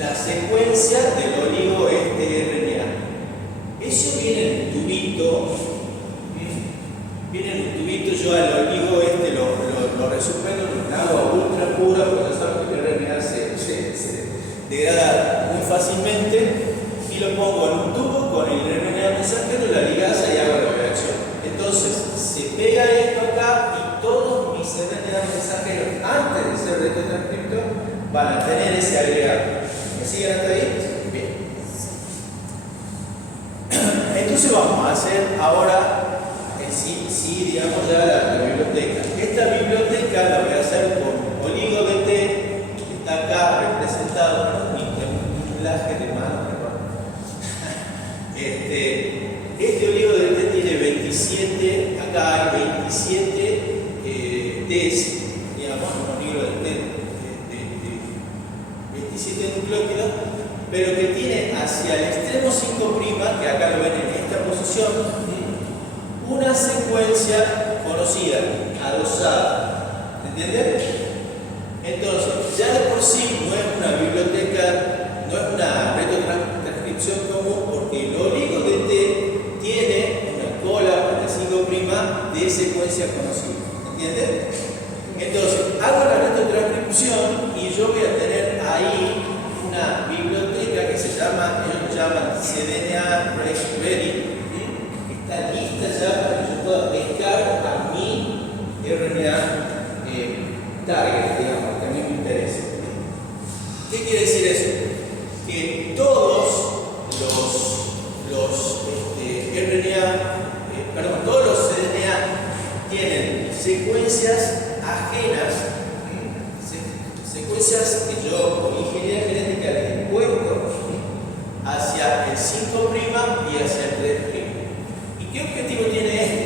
la secuencia del oligo RNA. Eso viene en un tubito. Viene en un tubito, yo al oligo lo resuspendo en un agua ultra pura, porque ya saben que el RNA se degrada muy fácilmente, y lo pongo en un tubo con el RNA mensajero, la ligasa y hago la reacción. Entonces se pega esto acá y todos mis RNA mensajeros antes de ser retrotranscripto van a tener ese agregado. ¿Me siguen hasta ahí? Bien. Entonces vamos a hacer ahora sí, digamos ya la biblioteca. Esta biblioteca la voy a hacer con oligo de T, que está acá representado en un laje de mano. Este oligo de T tiene 27, acá hay 27 T's, digamos, un oligo de T de 27 nucleótidos, pero que tiene hacia el extremo 5', que acá lo ven en esta posición, una secuencia conocida, adosada. ¿Entienden? Entonces, ya de por sí no es una biblioteca, no es una retrotranscripción común, porque el oligo de T tiene una cola de 5' de secuencia conocida. ¿Entienden? Entonces, hago la retrotranscripción y yo voy a tener ahí una biblioteca que se llama, ellos lo llaman cDNA Ready, que está lista ya para que yo pueda pescar a mi secuencias ajenas, secuencias que yo con ingeniería genética les he puesto hacia el 5' y hacia el 3'. ¿Y qué objetivo tiene este?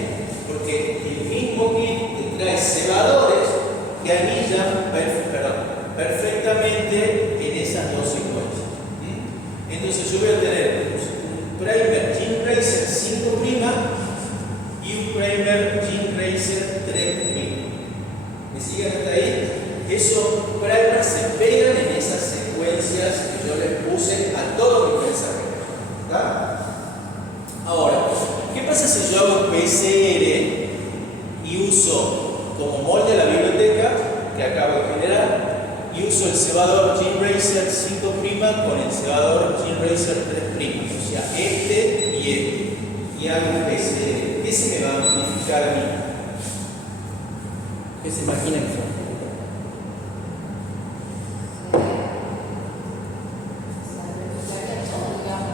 Porque el mismo kit te trae cebadores que anillan perfectamente en esas dos secuencias. Entonces yo voy a tener un primer Gene Racer 5' y un primer Gene Racer 3'. ¿Me siguen hasta ahí? Esos primers se pegan en esas secuencias que yo les puse a todos mis mensajeros. ¿Está? Ahora, ¿qué pasa si yo hago PCR y uso como molde la biblioteca que acabo de generar y uso el cebador Gene Racer 5' con el cebador Gene Racer 3'? O sea, este y este. Y hago un PCR. ¿Qué se me va a modificar a mí? ¿Qué se imagina que son?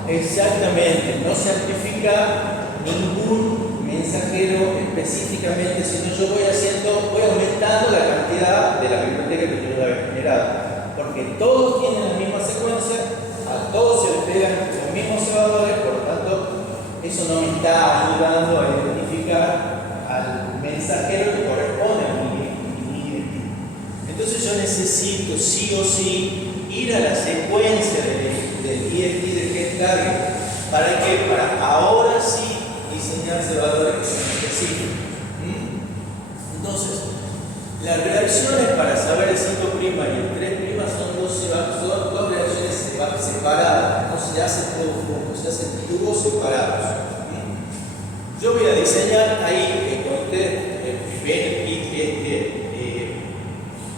Exactamente, no se amplifica ningún mensajero específicamente, sino yo voy aumentando la cantidad de la biblioteca que yo ya había generado, porque todos tienen la misma secuencia, a todos se les pegan los mismos cebadores, por lo tanto, eso no me está ayudando a identificar al mensajero que corresponde a mi identidad. Entonces yo necesito sí o sí ir a la secuencia del EFT de GetTarget. ¿Para qué? Para ahora sí diseñar cebadores que son específicos. Entonces, las reacciones para saber el 5' y el 3' son dos reacciones separadas, no se hacen todos juntos, se hacen tubos separados. Yo voy a diseñar ahí, con ustedes ven el kit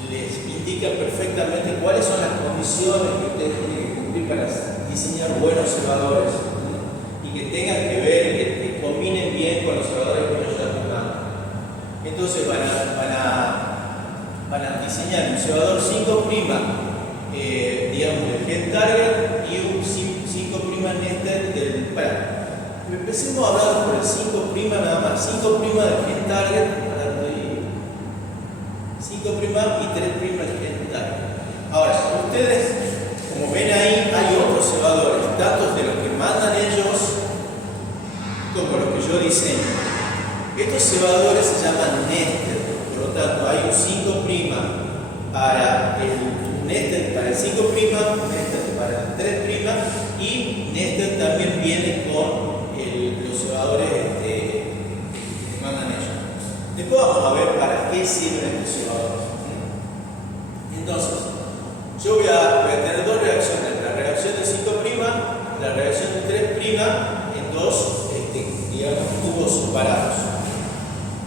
les indica perfectamente cuáles son las condiciones que ustedes tienen que cumplir para diseñar buenos cebadores y que tengan que ver, que combinen bien con los cebadores que yo ya estoy dando. Entonces van a diseñar un cebador 5', digamos, del GetTarget y un 5' nested del empecemos a hablar por el 5' nada más. 5' del GetTarget, 5' y 3' del GetTarget. Ahora, ustedes, como ven ahí, hay otros cebadores, datos de los que mandan ellos, como los que yo diseño. Estos cebadores se llaman nested, por lo tanto, hay un 5' para el nested para el 5', nested para el 3' y nested también viene con los cebadores que mandan ellos. Después vamos a ver para qué sirven estos cebadores. Entonces, yo voy a tener dos reacciones, la reacción del 5', la reacción del 3' en dos, digamos, tubos separados.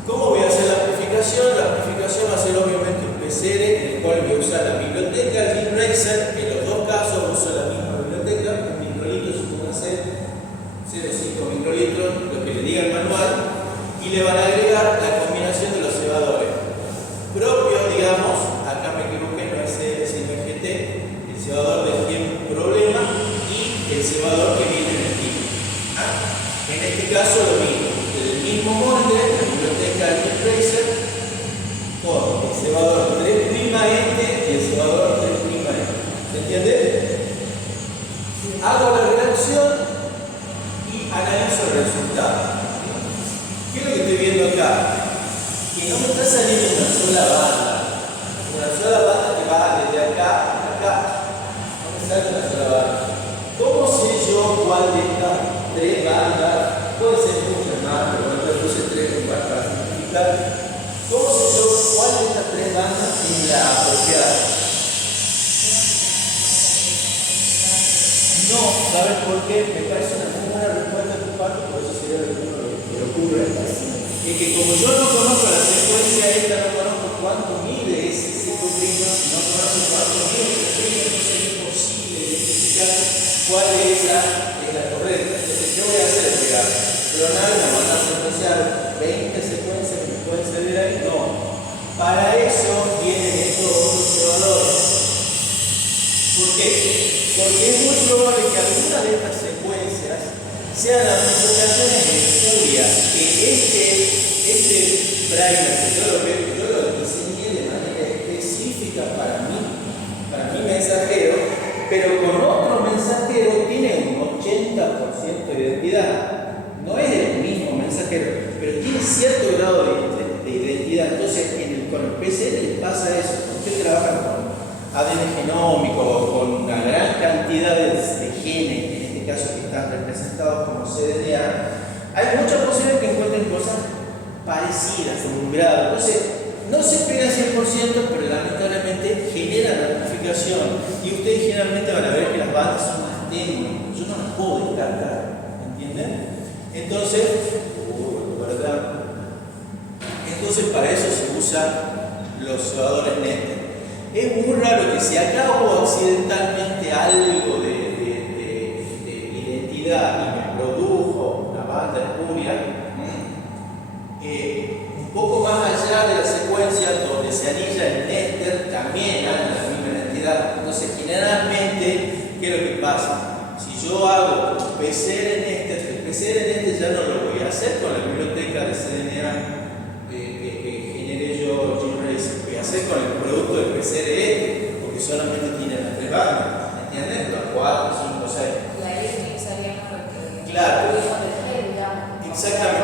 ¿Cómo voy a hacer la amplificación? La amplificación va a ser obviamente un PCR en el cual voy a usar la biblioteca Gene Racer, en los dos casos uso la misma biblioteca, en microlitros, pónganse 0,5 microlitros, lo que le diga el manual, y le van a agregar la combinación de los cebadores propios, digamos, acá me equivoqué, no es C, sino es GT, el cebador de Gene problema y el cebador que viene en el kit. En este caso lo mismo, el mismo molde, la biblioteca Gene Racer, con el cebador 3' y el cebador 3' ¿se entiende? Hago la reacción y analizo el resultado. ¿Qué es lo que estoy viendo acá? Que no me está saliendo una sola banda que va desde acá hasta acá. No me sale una sola banda. ¿Cómo sé yo cuál de estas tres bandas? Puede ser muchas más, pero yo puse 3 para simplificar. ¿Cómo sé yo cuál de estas tres bandas es la apropiada? No, ¿sabes por qué? Me parece una muy buena respuesta de tu parte, por eso sería lo que me ocurre. Es que como yo no conozco la secuencia esta, no conozco cuánto mide ese 5', no conozco cuánto mide ese 3', entonces es imposible identificar cuál es la correcta. Entonces, ¿qué voy a hacer? Voy a clonar, me van a secuenciar 20 secuencias que me pueden servir ahí. No. Para eso vienen estos otros cebadores. ¿Por qué? Porque es muy probable que alguna de estas secuencias sean amplificaciones espurias, que este primer que yo lo diseñé de manera específica para mi mensajero, pero con otro mensajero tiene un 80% de identidad. No es el mismo mensajero, pero tiene cierto grado de identidad. Entonces, con el PCR pasa eso. Usted trabaja con ADN genómico, con una gran cantidad de genes, en este caso que están representados como cDNA, hay muchas posibilidades que encuentren cosas parecidas en un grado. Entonces, no se pega 100%, pero lamentablemente genera ramificación. Y ustedes generalmente van a ver que las bandas son más tenues. Yo no las puedo descartar, ¿entienden? Entonces, ¿verdad? Entonces para eso se usan los cebadores Nester. Es muy raro que si acá hubo accidentalmente algo de identidad y me produjo una banda espuria, un poco más allá de la secuencia donde se anilla el Nester, también hay la misma identidad. Entonces generalmente, ¿qué es lo que pasa? Si yo hago PCR Nester, el PCR Nester ya no lo voy a hacer con la biblioteca de cDNA que generé yo, GeneRace, voy a hacer con el producto del PCR porque solamente tiene las 3 bandas, ¿entienden? Las 4, 5, 6. Y ahí utilizaríamos lo que Claro. tuvimos de G, digamos. Exactamente.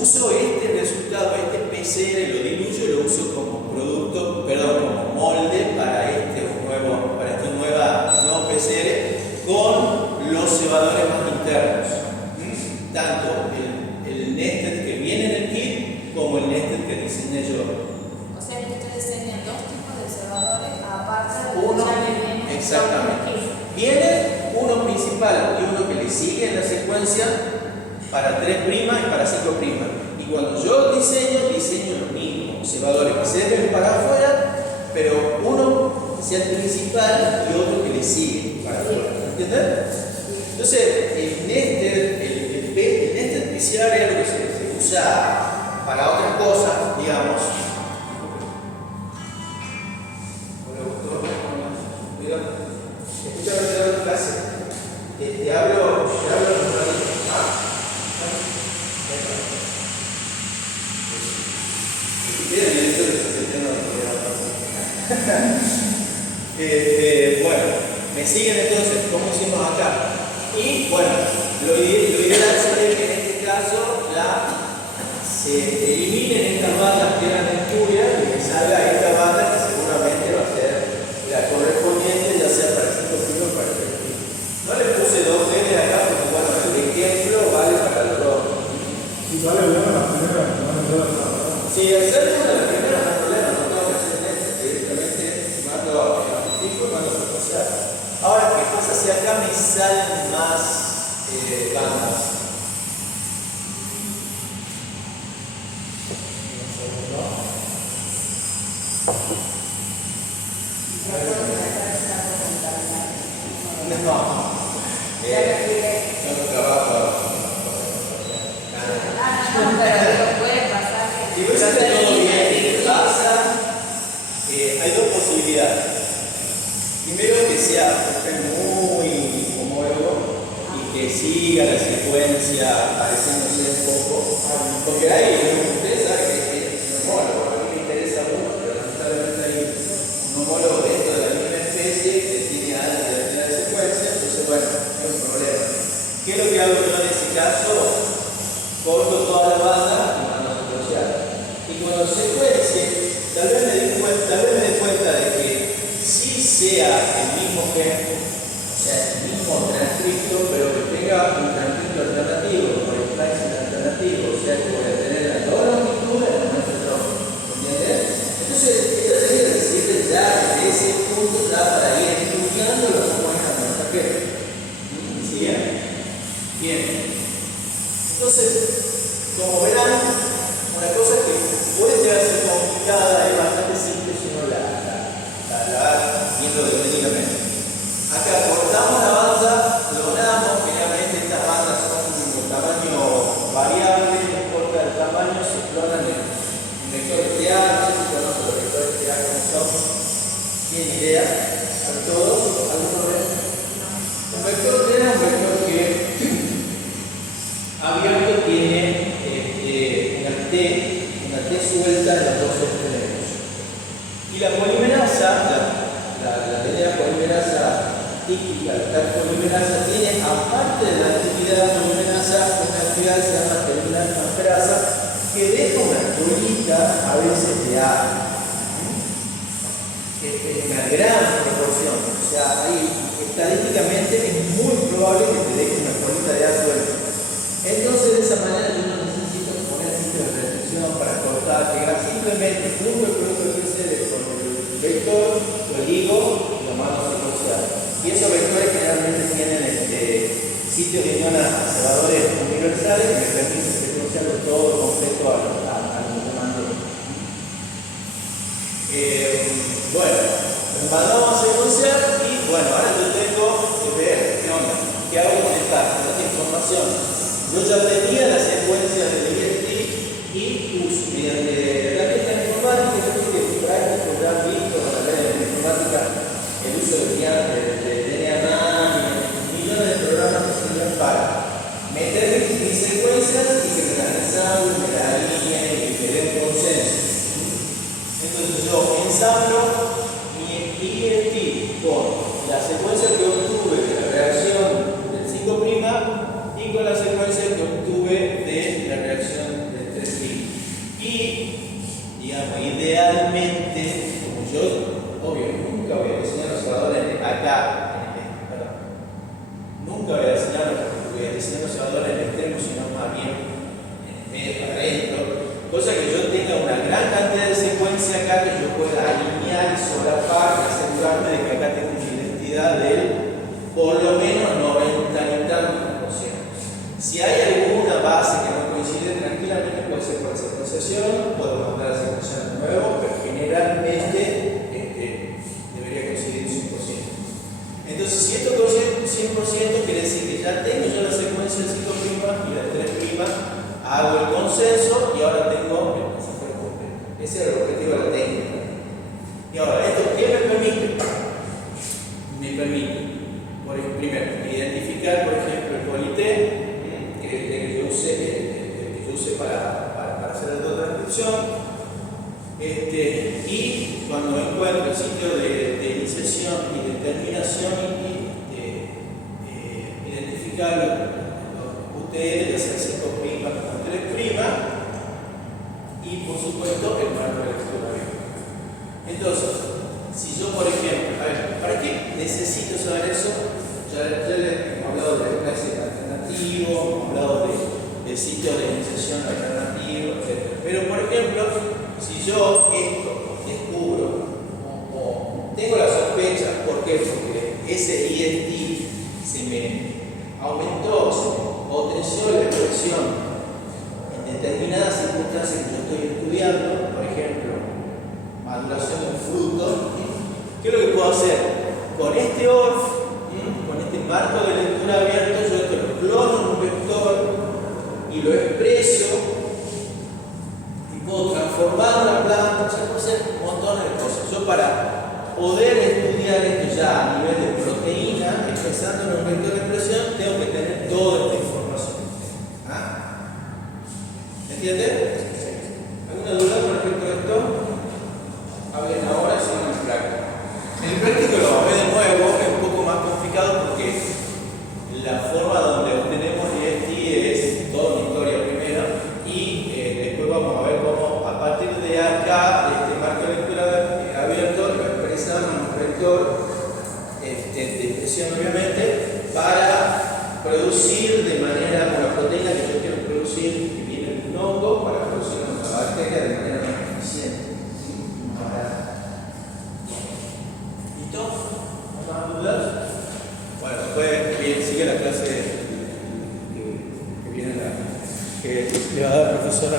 Uso este resultado, este PCR, lo diluyo y lo uso como producto, como molde para este nuevo PCR con los cebadores más internos. Tanto el Nester que viene en el kit como el Nester que diseñé yo. O sea que ustedes diseñan 2 tipos de cebadores aparte de Uno, ya que vienen exactamente. con el kit. Viene uno principal y uno que le sigue en la secuencia para 3' y para 5'. Y cuando yo diseño los mismos cebadores que se ven para afuera, pero uno que sea el principal y otro que le sigue para afuera. ¿Entienden? Entonces, el Nester PCR es algo que se usa para otras cosas, digamos. Escúchame, te doy clase. Te hablo un ratito. Si quieren, le digo que bueno, me siguen entonces, ¿cómo hicimos acá? Y bueno, lo ideal sería que en este caso se eliminen estas bandas que eran espurias y que salga esta banda que seguramente va a ser la correspondiente, ya sea para el 5' o para el 3'. No le puse 2 genes acá porque bueno, el ejemplo vale para los dos. Si sale bien la primera, no me queda nada. Si el ser una de las primeras no hay problema, no tengo que hacer esto, directamente mando a tipo y mando a asociar. Ahora, ¿qué pasa si acá me salen más bandas? No trabajo. Puede pasar Si vos haces todo bien y pasa, hay 2 posibilidades. Primero, que sea muy homólogo y que siga la secuencia pareciéndose un poco, porque hay, ustedes saben que es un homólogo, a mí me interesa mucho, pero lamentablemente hay un homólogo de esto de la misma especie que tiene alta cantidad de secuencia, entonces bueno, es un problema. ¿Qué es lo que hago yo en ese caso? Corto toda la banda y mando a secuenciar. Y cuando secuencie, tal vez me dé cuenta de que sí sea el mismo gen, o sea, el mismo transcripto, pero que tenga un transcripto alternativo, por el splicing alternativo, o sea, que voy a tener la doble longitud en el nuestro tronco. ¿Entiendes? Entonces, esta sería la sirve ya de ese punto ya para ir estudiando lo que vamos a mensajero. ¿Sí? Bien. Entonces, como verán, una cosa que puede llegar a ser complicada es bastante simple si uno la viendo detenidamente. Acá cortamos la banda, clonamos, generalmente estas bandas son de tamaño variable, no importa el tamaño, se clonan en vectores TA, no sé si conocen los vectores TA como son, ¿tienen idea? ¿A todos? ¿Alguno ven? Un vector TA es un vector que abierto tiene una T la polimerasa, la DNA polimerasa típica, la polimerasa tiene, aparte de la actividad polimerasa, una actividad que se llama terminal transferasa, que deja una colita a veces de agua. Es una gran proporción. O sea, ahí estadísticamente es muy probable que te deje una colita de agua. Entonces, de esa manera yo no necesito poner sitio de restricción para cortar, pegar, simplemente junto el producto que se con el vector, lo ligo y lo mando a secuenciar. Y esos vectores generalmente tienen sitios de ion cebadores universales que me permiten secuenciarlo todo completo al comando. Bueno, nos mandamos a secuenciar y bueno, ahora yo tengo que ver qué onda, qué hago con esta información. Yo ya tenía la secuencia del IST y uso mediante herramientas informáticas, yo creo que práctico ya han visto en la red de informática el uso de DNA y millones de programas que sirven para meter mis secuencias y que me las ensamblen, me las alineen y que den consenso. Entonces yo ensamblo mi IST con la secuencia que obtuve de la reacción del 5' y con la secuencia que obtuve de la reacción del 3'. Y, digamos, idealmente, como yo, obvio, nunca voy a diseñar los cebadores acá, nunca voy a diseñar los cebadores en el extremo, sino más bien en el medio, adentro, cosa que yo tenga una gran cantidad de secuencia acá que yo pueda alinear y solapar y asegurarme de que acá tengo una identidad del por lo menos 90 y tantos %. Si hay alguna base que no coincide, tranquilamente puede ser por secuenciación, puedo mandar a secuenciar de nuevo, pero generalmente debería coincidir 100%. Entonces, si esto coincide 100%, quiere decir que ya tengo yo la secuencia del 5' y la 3', hago el consenso y ahora tengo el mensajero completo. Ese es el objetivo de la técnica. Y ahora, ¿esto qué me permite? Me permite, primero, identificar, por ejemplo, el polité que yo use para hacer la transcripción. Y cuando encuentro el sitio de inserción y de terminación, identificar los UTL, ya sea 5' o 3', y por supuesto el marco de lectura abierta. Entonces, si yo, por ejemplo, a ver, ¿para qué necesito saber eso? Ya les hemos hablado de clases alternativo, hemos hablado de sitios de iniciación alternativo, etc. Pero, por ejemplo, si yo esto descubro o tengo la sospecha, ¿por qué? Porque ese IST se me aumentó, se me potenció la expresión en determinadas circunstancias que yo estoy estudiando, por ejemplo, maduración de un fruto, ¿qué es lo que puedo hacer? Con este ORF, con este marco de lectura abierto, yo esto lo clono en un vector y lo expreso y puedo transformar una planta, o sea, puedo hacer un montón de cosas. Yo para poder estudiar esto ya a nivel de proteína, expresando en un vector de expresión, tengo que tener toda esta información. ¿Me entienden? ¿Alguna duda con respecto a esto? Hablen ahora y sigan en práctica. En el práctico lo vamos a ver de nuevo, es un poco más complicado porque la forma donde obtenemos IST es toda una historia primero y después vamos a ver cómo a partir de acá, de este marco de lectura abierto, lo expresamos en un vector de expresión obviamente para producir de manera una proteína que yo quiero producir que viene de un hongo para producir una bacteria de manera más eficiente. ¿Listo? ¿Más dudas? Bueno, después sigue la clase que viene que le va a dar la profesora.